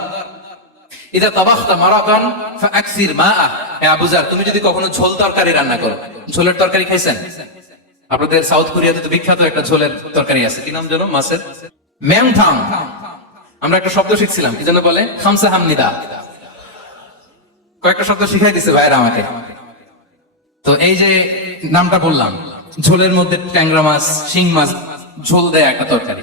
ইদা তাবাখতা মারাকান ফাআকসির মাআ, হে আবু যার, তুমি যদি কখনো ঝোল তরকারি রান্না করো, ঝোলের তরকারি খাইছেন? আপনাদের সাউথ কোরিয়াতে তো বিখ্যাত একটা ঝোলের তরকারি আছে, কি নাম যেন, মাছের ম্যাংথাং। আমরা একটা শব্দ শিখছিলাম, কি যেন বলে, খামসা হামনিদা। কয়েকটা শব্দ শিখাই দিছে ভাইরা আমাকে। তো এই যে নামটা বললাম, ঝোলের মধ্যে ট্যাংরা মাছ, শিং মাছ ঝোল দেয় একটা তরকারি।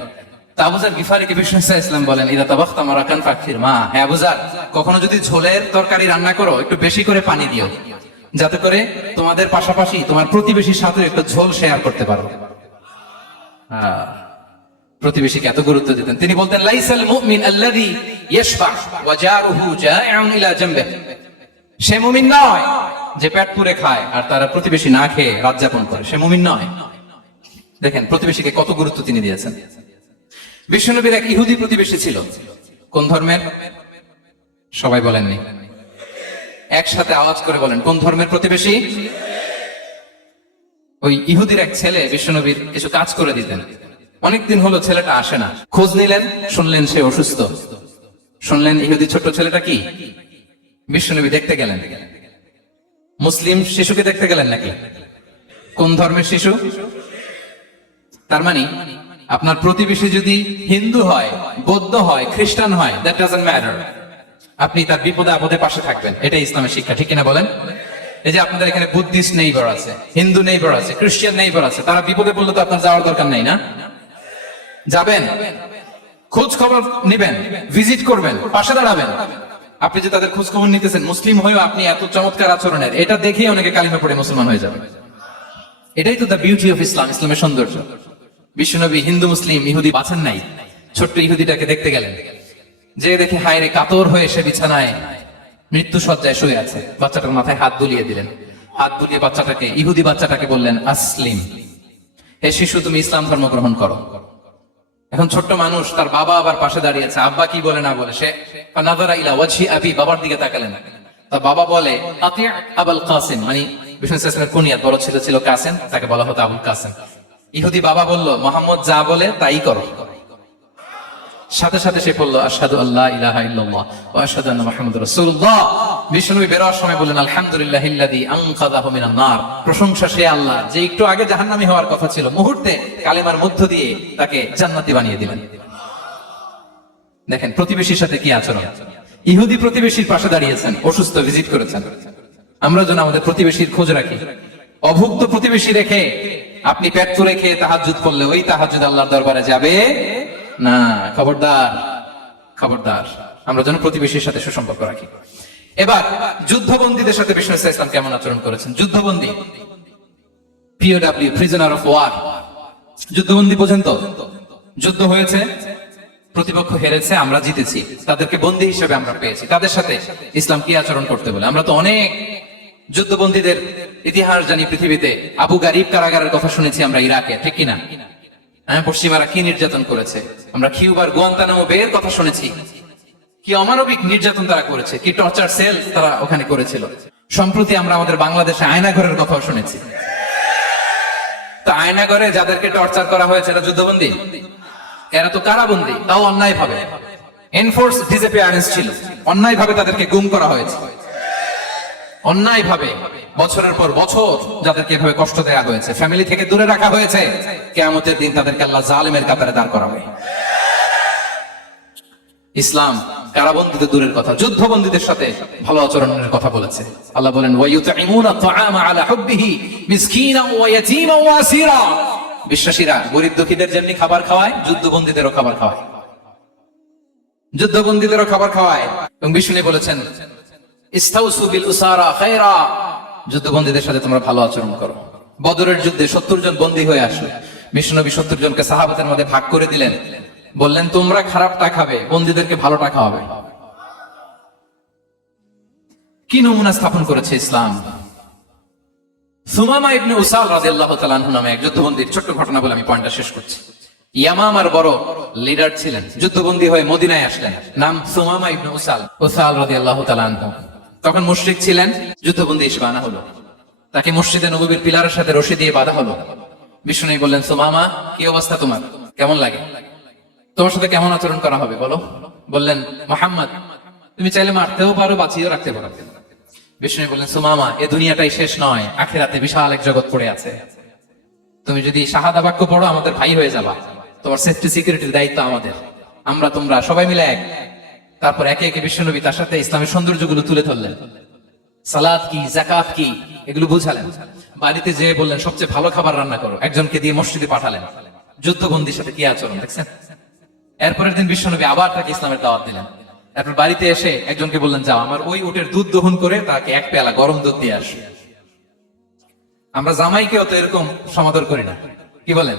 তা আবু যার গিফারিকে বিষ্ণু ইসলাম বলেন, ইদা তাবাখতা মারাকান ফাকসির মা, হে আবু যার, কখনো যদি ঝোলের তরকারি রান্না করো একটু বেশি করে পানি দিও, যাতে করে তোমাদের পাশাপাশি তোমার প্রতিবেশীর সাথে একটু ঝোল শেয়ার করতে পারো। প্রতিবেশীকে এত গুরুত্ব দিতেন। তিনি বলতেন, লাইসাল মুমিন আল্লাযী ইয়াশবা ওয়া জারুহু জাইউন ইলা জামবিহি, সে মুমিন নয় যে পেট পুরে খায় আর তার প্রতিবেশী না খেয়ে রাত যাপন করে, সে মুমিন নয়। দেখেন প্রতিবেশীকে কত গুরুত্ব তিনি দিয়েছেন। বিশ্বনবীর এক ইহুদি প্রতিবেশী ছিল। কোন ধর্মের? সবাই বলেননি, একসাথে আওয়াজ করে বলেন, কোন ধর্মের প্রতিবেশী? ওই ইহুদির এক ছেলে বিশ্বনবীর কিছু কাজ করে দিতেন। অনেকদিন হলো ছেলেটা আসে না, খোঁজ নিলেন, শুনলেন সে অসুস্থ। শুনলেন ইহুদি ছোট্ট ছেলেটা কি, বিশ্বনবী দেখতে গেলেন। মুসলিম শিশুকে দেখতে গেলেন নাকি? কোন ধর্মের শিশু? তার মানে আপনার প্রতিবেশী যদি হিন্দু হয়, বৌদ্ধ হয়, খ্রিস্টান হয়, দ্যাট ডাজন্ট ম্যাটার, আপনি তার বিপদে আপদে পাশে থাকবেন। এটাই ইসলামের শিক্ষা, ঠিক কিনা বলেন? এই যে আপনাদের এখানে বুদ্ধিস্ট নেইবার আছে, হিন্দু নেইবার আছে, খ্রিস্টান নেইবার আছে, তারা বিপদে পড়লে তো আপনার যাওয়ার দরকার নেই না? যাবেন, খোঁজ খবর নিবেন, ভিজিট করবেন, পাশে দাঁড়াবেন। আপনি যে তাদের খোঁজ খবর নিতেছেন, মুসলিম হয়েও আপনি এত চমৎকার আচরণের, এটা দেখেই অনেকে কালিমা পড়ে মুসলমান হয়ে যাবে। এটাই তো দ্য বিউটি অফ ইসলাম, ইসলামের সৌন্দর্য। বিশ্বনবী হিন্দু মুসলিম ইহুদি বাছেন নাই, ছোট্ট ইহুদিটাকে দেখতে গেলেন, যে দেখে হায় রে, কাতর হয়ে সে বিছানায় মৃত্যু শয্যায় শুয়ে আছে। বাচ্চাটার মাথায় হাত বুলিয়ে দিলেন, হাত বুলিয়ে বাচ্চাটাকে, ইহুদি বাচ্চাটাকে বললেন, আসলিম, হে শিশু, তুমি ইসলাম ধর্ম গ্রহণ করো। এখন ছোট্ট মানুষ, তার বাবা আবার পাশে দাঁড়িয়েছে, আব্বা কি বলে না বলে, সে নাযারা ইলা ওয়াজহি আবি, বাবার দিকে তাকালেন। তার বাবা বলে, আতি আবুল কাসিম, মানে বিষ্ণু ইসলামের কুনিয়াত, বড় ছেলে ছিল কাসিম, তাকে বলা হতো আবুল কাসিম। ইহুদি বাবা বলল, মুহাম্মদ যা বলে তাই করো। সাথে সাথে সে বলল, আশহাদু আল্লা ইলাহা ইল্লাল্লাহ ওয়া আশহাদু আন্না মুহাম্মাদুর রাসূলুল্লাহ। বিষ্ণু বেরোয়ার সময় বললেন, আলহামদুলিল্লাহিল্লাযী আনকাযাহু মিনান নার, প্রশংসা সে আল্লাহ যে একটু আগে জাহান্নামী হওয়ার কথা ছিল, মুহূর্তে কালেমার মধ্য দিয়ে তাকে জান্নাতি বানিয়ে দিলেন। দেখেন প্রতিবেশীর সাথে কি আচরণ। ইহুদি প্রতিবেশীর পাশে দাঁড়িয়েছেন, অসুস্থ, ভিজিট করেছেন। আমরা যেন আমাদের প্রতিবেশীর খোঁজ রাখি। অভুক্ত প্রতিবেশী রেখে আপনি পেট পুরে খেয়ে তাহাজ্জুদ পড়লে ওই তাহাজ্জুদ আল্লাহর দরবারে যাবে না। খবরদার, খবরদার, আমরা যেন প্রতিবেশীর সাথে সুসম্পর্ক রাখি। এবার যুদ্ধবন্দীদের সাথে বিষ্ণু ইসলাম কেমন আচরণ করেছেন। যুদ্ধবন্দী, পিওডব্লিউ, প্রিজনার অফ ওয়ার, যুদ্ধবন্দী পর্যন্ত যুদ্ধ হয়েছে, প্রতিপক্ষ হেরেছে, আমরা জিতেছি, তাদেরকে বন্দী হিসেবে আমরা পেয়েছি। তাদের সাথে ইসলাম কি আচরণ করতে বলে। আমরা তো অনেক যুদ্ধবন্দীদের ইতিহাস জানি পৃথিবীতে। আবু গারিব কারাগারের কথা শুনেছি আমরা ইরাকে, ঠিক কিনা? হ্যাঁ, পশ্চিমারা কি নির্যাতন করেছে। আমরা কিউবার গুয়ান্তানামো বের কথা শুনেছি, কি অমানবিক নির্যাতন তারা করেছে, কি টর্চার সেল তারা ওখানে করেছিল। সম্প্রতি আমরা আমাদের বাংলাদেশে আয়নাঘরের কথাও শুনেছি। তো আয়নাঘরে যাদেরকে টর্চার করা হয়েছে এরা যুদ্ধবন্দী? এরা তো কারাবন্দী, তাও অন্যায় ভাবে। এনফোর্স ডিসঅ্যাপিয়ারেন্স ছিল, অন্যায় ভাবে তাদেরকে গুম করা হয়েছে। অন্যায় ভাবে বছরের পর বছর যাদেরকে এভাবে কষ্ট দেওয়া হয়েছে, ফ্যামিলি থেকে দূরে রাখা হয়েছে, কিয়ামতের দিন তাদেরকে আল্লাহ জালিমের কাতারে দাঁড় করাবে। ইসলাম কারাবন্দীতে দূরের কথা, যুদ্ধবন্দীদের সাথে ভালো আচরণের কথা বলেছে। আল্লাহ বলেন ওয়ায়ুতঈমুনা আত-তাআমা আলা হুব্বিহি মিসকিনান ওয়া ইয়াতীমান ওয়া আসীরা। বিশ্বাসীরা গরীব দুঃখীদের যেমনি খাবার খাওয়ায়, যুদ্ধবন্দীদেরও খাবার খাওয়ায়, যুদ্ধবন্দীদেরও খাবার খাওয়ায়। এবং বিষ্ণু বলেছেন ইস্তাউসু বিল উসারা খায়রা, যুদ্ধবন্দীদের সাথে তোমরা ভালো আচরণ করো। বদরের যুদ্ধে 70 জন বন্দী হয়ে আসলো। বিষ্ণুনবী 70 জনকে সাহাবাদের মধ্যে ভাগ করে দিলেন, বললেন তোমরা খারাপটা খাবে, বন্দীদেরকে ভালোটা খাওয়াবে। কি নমুনা স্থাপন করেছে ইসলাম। সুমামা ইবনে উসাল রাদিয়াল্লাহু তাআলা আনহু নামে এক যুদ্ধবন্দীর ছোট্ট ঘটনা বলে আমি পয়েন্টটা শেষ করছি। ইয়ামামার বড় লিডার ছিলেন, যুদ্ধবন্দী হয়ে মদিনায় আসলেন, নাম সুমামা ইবনে উসাল রাদিয়াল্লাহু তাআলা আনহু। তখন মুশরিক ছিলেন, যুদ্ধবন্দী হিসেবে আনা হলো। তাকে মসজিদে নববীর পিলারের সাথে রশি দিয়ে বাঁধা হলো। বিষ্ণু বললেন সুমামা, কি অবস্থা তোমার, কেমন লাগে, তোমার সাথে কেমন আচরণ করা হবে বলো। বললেন মুহাম্মদ, তুমি চাইলে মারতেও পারো, বাঁচিয়েও রাখতে পারো। বিষ্ণু বললেন সুমামা, এ দুনিয়াটাই শেষ নয়, আখিরাতে বিশাল এক জগৎ পড়ে আছে। তুমি যদি শাহাদা বাক্য পড়ো আমাদের ভাই হয়ে যাবা, তোমার সেফটি সিকিউরিটির দায়িত্ব আমাদের, আমরা তোমরা সবাই মিলে এক। তারপর একে একে বিশ্বনবী তার সাথে ইসলামের সৌন্দর্যগুলো তুলে ধরলেন, সালাত কি, যাকাত কি, এগুলো বুঝালেন। বাড়িতে যেয়ে বললেন সবচেয়ে ভালো খাবার রান্না করো, একজনকে দিয়ে মসজিদে পাঠালেন। যুদ্ধবন্দীর সাথে কি আচরণ দেখছেন। এরপরের দিন বিশ্বনবী আবার তাকে ইসলামের দাওয়াত দিলেন। এরপর বাড়িতে এসে একজনকে বললেন যাও আমার ওই উটের দুধ দহন করে তাকে এক পেয়ালা গরম দুধ দিয়ে আসো। আমরা জামাইকেও তো এরকম সমাদর করি না, কি বলেন?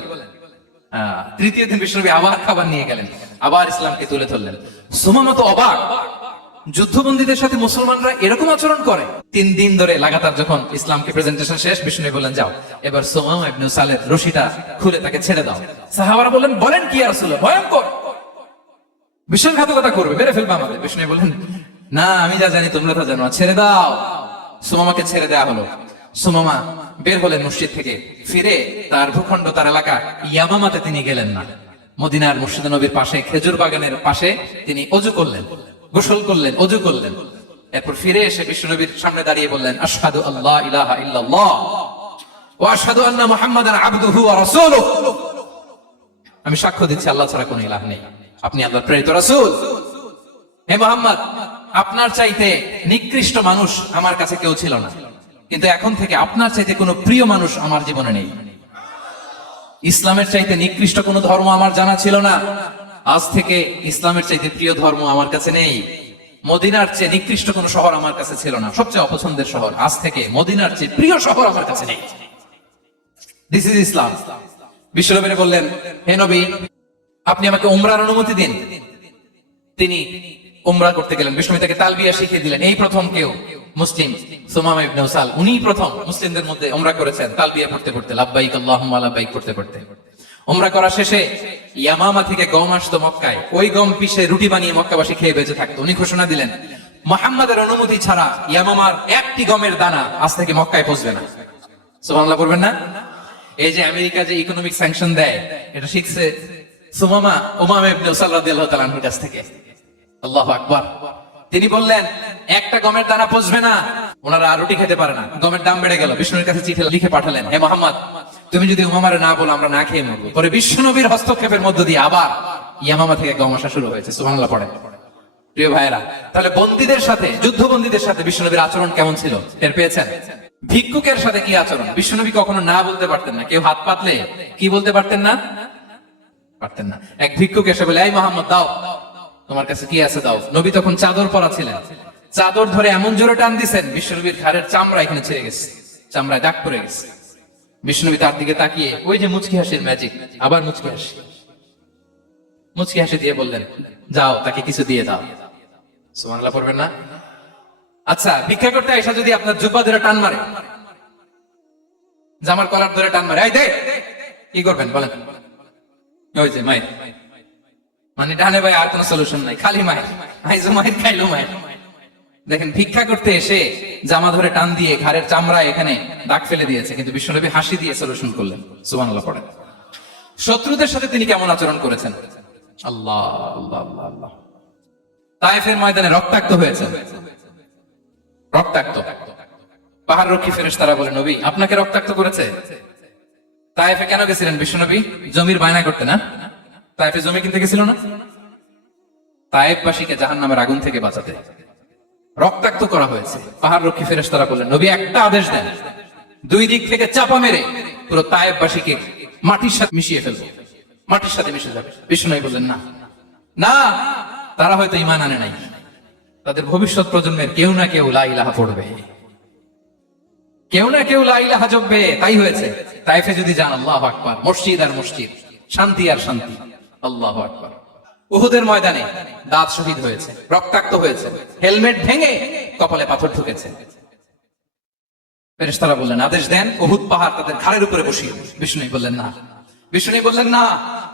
তৃতীয় দিন বিশ্বনবী আবার খাবার নিয়ে গেলেন, আবার ইসলামকে তুলে ধরলেন। সুমামা তো অবাক, যুদ্ধবন্দীদের সাথে মুসলমানরা এরকম আচরণ করে। 3 দিন ধরে লাগাতার যখন ইসলামকে প্রেজেন্টেশন শেষ, বিষ্ণু বললেন যাও এবার সুমামা ইবনে উসালের রশিটা খুলে তাকে ছেড়ে দাও। সাহাবারা বলেন কি ইয়া রাসূলুল্লাহ, ভয়ঙ্কর, বিশ্বাসঘাতকতা করবে, মেরে ফেলবে আমাদের। বিষ্ণু বললেন না, আমি যা জানি তোমরা তা জানো, ছেড়ে দাও। সুমামাকে ছেড়ে দেওয়া হলো। সুমামা বের হলেন মসজিদ থেকে, ফিরে তার ভূখণ্ড, তার এলাকা ইয়ামামাতে তিনি গেলেন না। মদিনার মসজিদে নবীর পাশে খেজুর বাগানের পাশে তিনি অজু করলেন, গোসল করলেন, অজু করলেন। এরপর ফিরে এসে বিশ্বনবীর সামনে দাঁড়িয়ে বললেন আশহাদু আল্লা ইলাহা ইল্লাল্লাহ ওয়া আশহাদু আন্না মুহাম্মাদান আবদুহু ওয়া রাসূলুহু। আমি সাক্ষ্য দিচ্ছি আল্লাহ ছাড়া কোনো ইলাহ নেই, আপনি আল্লাহর প্রেরিত রাসূল। হে মুহাম্মদ, আপনার চাইতে নিকৃষ্ট মানুষ আমার কাছে কেউ ছিল না, কিন্তু এখন থেকে আপনার চাইতে কোনো প্রিয় মানুষ আমার জীবনে নেই। ইসলামের চাইতে নিকৃষ্ট কোনো ধর্ম আমার জানা ছিল না, আজ থেকে ইসলামের চাইতে প্রিয় ধর্ম আমার কাছে নেই। মদিনার চেয়ে নিকৃষ্ট কোনো শহর আমার কাছে ছিল না, সবচেয়ে অপছন্দের শহর, আজ থেকে মদিনার চেয়ে প্রিয় শহর আমার কাছে নেই। দিস ইজ ইসলাম। বিশ্বনবী বললেন হে নবী, আপনি আমাকে উমরার অনুমতি দিন। তিনি উমরা করতে গেলেন, বিশ্বনবী তাকে তালবিয়া শিখিয়ে দিলেন। এই প্রথম কেউ মুসলিম সুমামা ইবনে উসাল, উনি প্রথম মুসলিমদের মধ্যে উমরা করেছেন, তালবিয়া পড়তে পড়তে, লাব্বাইক আল্লাহুম্মা লাব্বাইক পড়তে পড়তে। উমরা করা শেষে ইয়ামামা থেকে গম আসতো মক্কায়, ওই গম পিষে রুটি বানিয়ে মক্কাবাসী খেয়ে বেঁচে থাকতো। উনি ঘোষণা দিলেন মুহাম্মাদের অনুমতি ছাড়া ইয়ামামার একটি গমের দানা আজ থেকে মক্কায় পৌঁছবে না। সুবহানাল্লাহ পড়বেন না? এই যে আমেরিকা যে ইকোনমিক স্যাংশন দেয়, এটা শিখছে সুমামা উমামা ইবনে উসাল রাদিয়াল্লাহু তাআলা আনহুর কাছ থেকে। আল্লাহু আকবার। তিনি বললেন একটা গমের দানা পৌঁছবে না, ওনারা রুটি খেতে পারে না। গমের দাম বেড়ে গেল, বিষ্ণুর কাছে চিঠি লিখে পাঠালেন, হে মুহাম্মদ, তুমি যদি উমামারে না বলো আমরা না খেয়ে মরবো। পরে বিশ্বনবীর হস্তক্ষেপের মধ্য দিয়ে আবার ইয়ামামা থেকে গম আসা শুরু হয়েছে। সুবহানাল্লাহ পড়ে। প্রিয় ভাইরা, তাহলে বন্দীদের সাথে, যুদ্ধবন্দীদের সাথে বিশ্বনবীর আচরণ কেমন ছিল টের পেয়েছেন? ভিক্ষুকের সাথে কি আচরণ? বিশ্বনবী কখনো না বলতে পারতেন না। কেউ হাত পাতলে কি বলতে পারতেন না? পারতেন না। এক ভিক্ষুক এসে বলে এই মুহাম্মদ দাও, তোমার কাছে কি আছে দাও। নবী তখন চাদর পরা ছিলেন, চাদর ধরে এমন জোরে টান দিছেন বিশ্বনবীর ঘাড়ের চামড়া এখানে ছিঁড়ে গেছে, চামড়ায় দাগ পড়ে গেছে। বিশ্বনবী তার দিকে তাকিয়ে, ওই যে মুচকি হাসির ম্যাজিক, আবার মুচকি হাসি, মুচকি হাসি দিয়ে বললেন যাও তাকে কিছু দিয়ে দাও। সুবহানাল্লাহ পড়বেন না? আচ্ছা, ভিক্ষা করতে আইসা যদি আপনার জুব্বা ধরে টান মারে, জামার কলার ধরে টান মারে, এই দে, কি করবেন বলেন? ওই যে মায়ের, মানে ডানে ভাই আর কোন সলিউশন নাই, খালি মায়ের, আইজো মায়ের খাইলো মায়ের। দেখেন, ভিক্ষা করতে এসে জামা ধরে টান দিয়ে ঘাড়ের চামড়া এখানে দাগ ফেলে দিয়েছে, কিন্তু বিশ্বনবী হাসি দিয়ে সলিউশন করলেন। সুবহানাল্লাহ পড়েন। শত্রুদের সাথে তিনি কেমন আচরণ করেছেন? আল্লাহ আল্লাহ আল্লাহ আল্লাহ। তায়েফের ময়দানে রক্তাক্ত হয়েছে, রক্তাক্ত। পাহাড় রক্ষী ফেরেশতারা বলে, নবী আপনাকে রক্তাক্ত করেছে? তায়েফে কেন গেছিলেন বিশ্বনবী? জমির বায়না করতে না? তায়েফে জমি কিনতে গেছিল না? তায়েফবাসীকে জাহান্নামের আগুন থেকে বাঁচাতে রক্তাক্ত করা হয়েছে। পাহাড় রক্ষী ফেরেশতারা বললেন, নবী একটা আদেশ দেন, দুই দিক থেকে চাপা মেরে পুরো তায়েফবাসীকে মাটির সাথে মিশিয়ে ফেলবো, মাটির সাথে মিশে যাবে। বিষ্ণু বললেন, না না, তারা হয়তো ঈমান আনে নাই, তাদের ভবিষ্যৎ প্রজন্মের কেউ না কেউ লা ইলাহা পড়বে, কেউ না কেউ লা ইলাহা জপবে। তাই হয়েছে। তাইফে যদি যান, আল্লাহু আকবার, মসজিদ আর মসজিদ, শান্তি আর শান্তি। আল্লাহু আকবার। উহুদের ময়দানে দাঁত শহীদ হয়েছে, রক্তাক্ত হয়েছে, হেলমেট ভেঙে কপালে পাথর ঢুকেছে। ফেরেশতারা বললেন, আদেশ দেন, উহুদ পাহাড় তাদের ঘাড়ের উপরে বসিয়ে। বিষ্ণু বললেন, না। বিষ্ণু বললেন, না,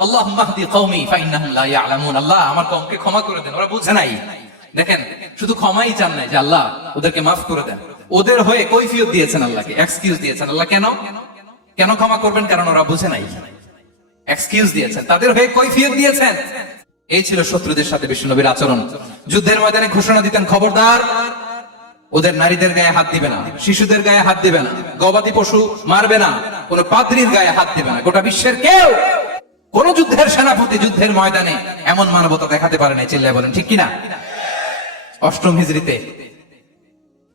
আল্লাহুম্মা হদি কওমি ফাইন্নাহুম লা ইয়ালামুন। আল্লাহ আমার কওমকে ক্ষমা করে দেন, ওরা বুঝে নাই। দেখেন, শুধু ক্ষমাই চান নাই যে আল্লাহ ওদেরকে মাফ করে দেন, ওদের হয়ে কৈফিয়ত দিয়েছেন আল্লাহকে, এক্সকিউজ দিয়েছেন। আল্লাহ কেন কেন ক্ষমা করবেন? কারণ ওরা বুঝে নাই। এক্সকিউজ দিয়েছেন, তাদের হয়ে কৈফিয়ত দিয়েছেন। এই ছিল শত্রুদের সাথে বিশ্বনবীর আচরণ। যুদ্ধের ময়দানে ঘোষণা দিতেন, খবরদার, ওদের নারীদের গায়ে হাত দিবে না, শিশুদের গায়ে হাত দিবে না, গবাদি পশু মারবে না, কোন পাদ্রীর গায়ে হাত দিবে না। গোটা বিশ্বের কেউ, কোন যুদ্ধের সেনাপতি যুদ্ধের ময়দানে এমন মানবতা দেখাতে পারে নাই। চিল্লায় বলেন ঠিক কিনা? অষ্টম হিজরিতে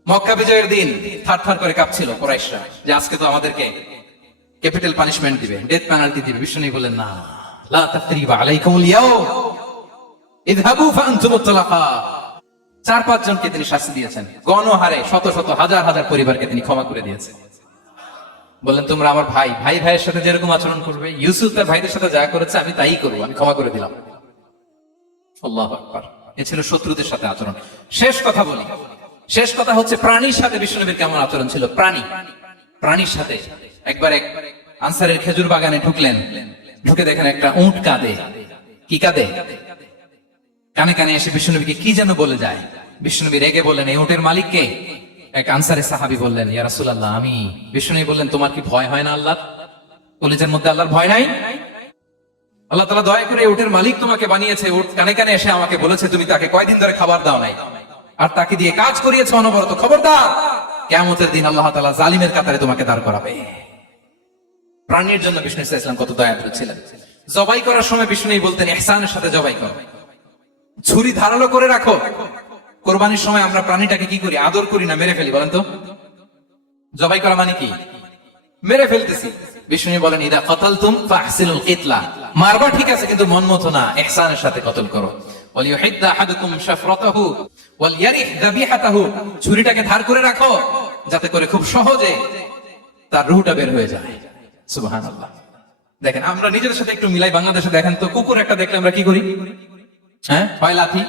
মক্কা বিজয়ের দিন থারথার করে কাঁপছিল কুরাইশরা যে আজকে তো আমাদেরকে ক্যাপিটাল পানিশমেন্ট দিবে, ডেথ পেনাল্টি দিবে। বিষ্ণু বললেন, না, লা তাসরিবা আলাইকুমুল ইয়াউম ইযহাবু ফাআনতুমুত তালাকা। 4-5 জনকে তিনি শাস্তি দিয়েছেন, গণহারে শত শত হাজার হাজার পরিবারকে তিনি ক্ষমা করে দিয়েছেন। বললেন, তোমরা আমার ভাই, ভাই ভাইয়ের সাথে যেরকম আচরণ করবে, ইউসুফ তার ভাইদের সাথে যা করেছে আমি তাই করবো, আমি ক্ষমা করে দিলাম। আল্লাহু আকবার। এ ছিল শত্রুদের সাথে আচরণ। শেষ কথা বলি, শেষ কথা হচ্ছে প্রাণীর সাথে বিশ্বনবীর কেমন আচরণ ছিল। প্রাণীর সাথে একবার এক আনসারের খেজুর বাগানে ঢুকলেন, ঢুকে দেখেন একটা উট কাঁদে। কি কাঁদে? কানে কানে এসে বিশ্বনবীকে কি যেন বলে যায়। বিশ্বনবী রেগে বললেন, এই উটের মালিক কে? এক আনসারের সাহাবী বললেন, ইয়া রাসূলুল্লাহ আমি। বিশ্বনবী বললেন, তোমার কি ভয় হয় না আল্লাহর? কলিজার মধ্যে আল্লাহর ভয় নাই? আল্লাহ তাআলা দয়া করে উটের মালিক তোমাকে বানিয়েছে, উট কানে কানে এসে আমাকে বলেছে তুমি তাকে কয়দিন ধরে খাবার দাও নাই, আর তাকে দিয়ে কাজ করিয়েছে অনবরত। খবরদার, কিয়ামতের দিন আল্লাহ তাআলা জালিমের কাতারে তোমাকে দাঁড় করাবে। প্রাণীর জন্য বিষ্ণু ইসলাম কত দয়ালু ছিলেন। জবাই করার সময় বিষ্ণু বলতেন, ইহসানের সাথে জবাই করো, ছুরি ধারালো করে রাখো। কোরবানির সময় আমরা প্রাণীটাকে কি করি? আদর করি না, মেরে ফেলি। বলেন তো, জবাই করা মানে কি? মেরে ফেলতেছি। বিষ্ণু বলেন, ইদা কাতালতুম ফাহসিনুল কিতলা, মারবা ঠিক আছে, কিন্তু মন মতো না, ইহসানের সাথে কতল করো। ওয়ালিউহিদ্দা আহাদুকুম শাফরাতাহু ওয়ালইয়ারিহ যাবিহাতাহু, ছুরিটাকে ধার করে রাখো যাতে করে খুব সহজে তার রুহটা বের হয়ে যায়। সুবহানাল্লাহ। দেখেন, আমরা নিজেদের সাথে একটু মিলাই। বাংলাদেশে দেখেন তো, কুকুর একটা দেখলে আমরা কি করি? হ্যাঁ, হয় লাথি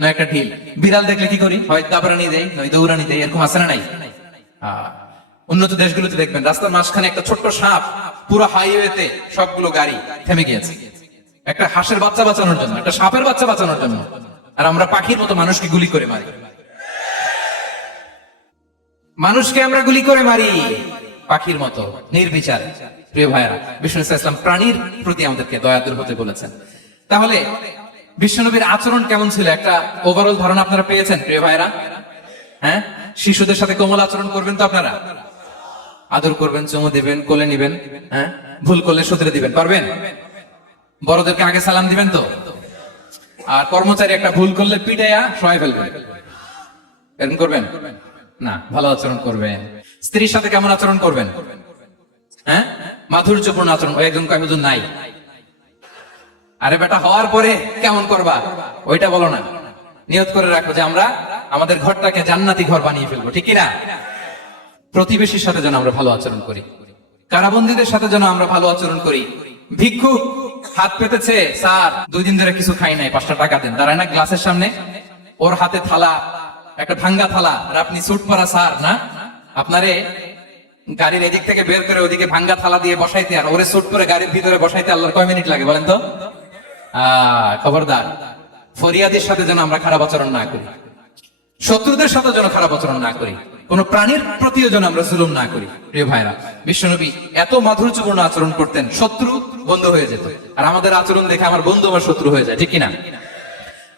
না একটা ঢিল। বিড়াল দেখলে কি করি? হয় দাবরানি দেয়, নয় দৌড়ানি দেয়। এরকম আছে না নাই? উন্নত দেশগুলোতে দেখবেন রাস্তার মাঝখানে একটা ছোট্ট সাপ, পুরো হাইওয়েতে সবগুলো গাড়ি থেমে গিয়েছে একটা হাঁসের বাচ্চা বাঁচানোর জন্য, একটা সাপের বাচ্চা বাঁচানোর জন্য। আর আমরা পাখির মতো মানুষকে গুলি করে মারি, মানুষকে আমরা গুলি করে মারি পাখির মতো নির্বিচারে। প্রিয় ভাইরা, বিষ্ণু ইসলাম প্রাণীর প্রতি আমাদেরকে দয়াদুর হতে বলেছেন। তাহলে বিশ্বনবীর আচরণ কেমন ছিল একটা ওভারঅল ধারণা আপনারা পেয়েছেন প্রিয় ভাইরা? হ্যাঁ, শিশুদের সাথে কোমল আচরণ করবেন তো আপনারা? আদর করবেন, চুমু দিবেন, কোলে নিবেন। হ্যাঁ, ভুল করলে শুধরে দিবেন, পারবেন? বড়দেরকে আগে সালাম দিবেন তো? আর কর্মচারী একটা ভুল করলে পিটাইয়া সহায় ফেলবেন, এরকম করবেন না? ভালো আচরণ করবেন। স্ত্রীর সাথে কেমন আচরণ করবেন? হ্যাঁ, মাধুর্যপূর্ণ আচরণ। একজন কয় হুজুর নাই। আরে বেটা, হওয়ার পরে কেমন করবা ওইটা বলো না, নিয়ত করে রাখো যে আমরা আমাদের ঘরটাকে জান্নাতি ঘর বানিয়ে ফেলবো, ঠিক কিনা? প্রতিবেশীর সাথে যেন আমরা ভালো আচরণ করি, কারাবন্দীদের সাথে যেন আমরা ভালো আচরণ করি। ভিক্ষুক হাত পেতেছে, স্যার 2 দিন ধরে কিছু খাই নাই, 5টা টাকা দেন। দাঁড়ায় না গ্লাসের সামনে, ওর হাতে থালা, একটা ভাঙ্গা থালা, আর আপনি স্যুট পরা স্যার না, আপনারে গাড়ির এদিক থেকে বের করে ওদিকে ভাঙ্গা থালা দিয়ে বসাইতে আর ওরে স্যুট পরে গাড়ির ভিতরে বসাইতে আল্লাহর কয় মিনিট লাগে বলেন তো? খবরদার, ফরিয়াদের সাথে যেন আমরা খারাপ আচরণ না করি, শত্রুদের সাথে যেন খারাপ আচরণ না করি, কোন প্রাণীর প্রতিও যেন আমরা জুলুম না করি। প্রিয় ভাইরা, বিশ্বনবী এত মাধুর্যপূর্ণ আচরণ করতেন, শত্রু বন্ধ হয়ে যেত। আর আমাদের আচরণ দেখে আমার বন্ধু আমার শত্রু হয়ে যায়, ঠিক কিনা?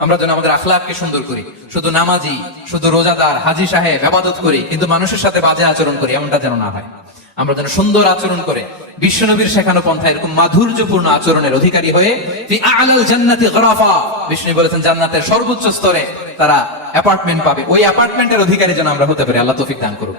আমরা যেন আমাদের আখলাককে সুন্দর করি, শুধু নামাজি, শুধু রোজাদার, হাজী সাহেব ইবাদত করি কিন্তু মানুষের সাথে বাজে আচরণ করি, এমনটা যেন না হয়। আমরা যেন সুন্দর আচরণ করে বিশ্বনবীর শেখানো পন্থা এরকম মাধুর্যপূর্ণ আচরণের অধিকারী হয়ে ফি আ'লাল জান্নাতি গরাফা, বিষ্ণু বলেছেন জান্নাতের সর্বোচ্চ স্তরে তারা অ্যাপার্টমেন্ট পাবে, ওই অ্যাপার্টমেন্টের অধিকারী যেন আমরা হতে পারি। আল্লাহ তৌফিক দান করুক।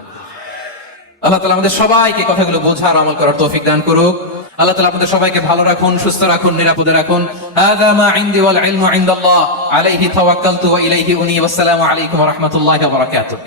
আল্লাহ তাআলা আমাদের সবাইকে কথাগুলো বোঝার আমল করার তৌফিক দান করুক। আল্লাহ তাআলা আমাদের সবাইকে ভালো রাখুন, সুস্থ রাখুন, নিরাপদে রাখুন। হাযা মা ইনদি ওয়াল ইলমু ইনদাল্লাহ, আলাইহি তাওয়াক্কালতু ওয়া ইলাইহি উনী। ওয়াসসালামু আলাইকুম ওয়া রাহমাতুল্লাহি ওয়া বারাকাতুহু।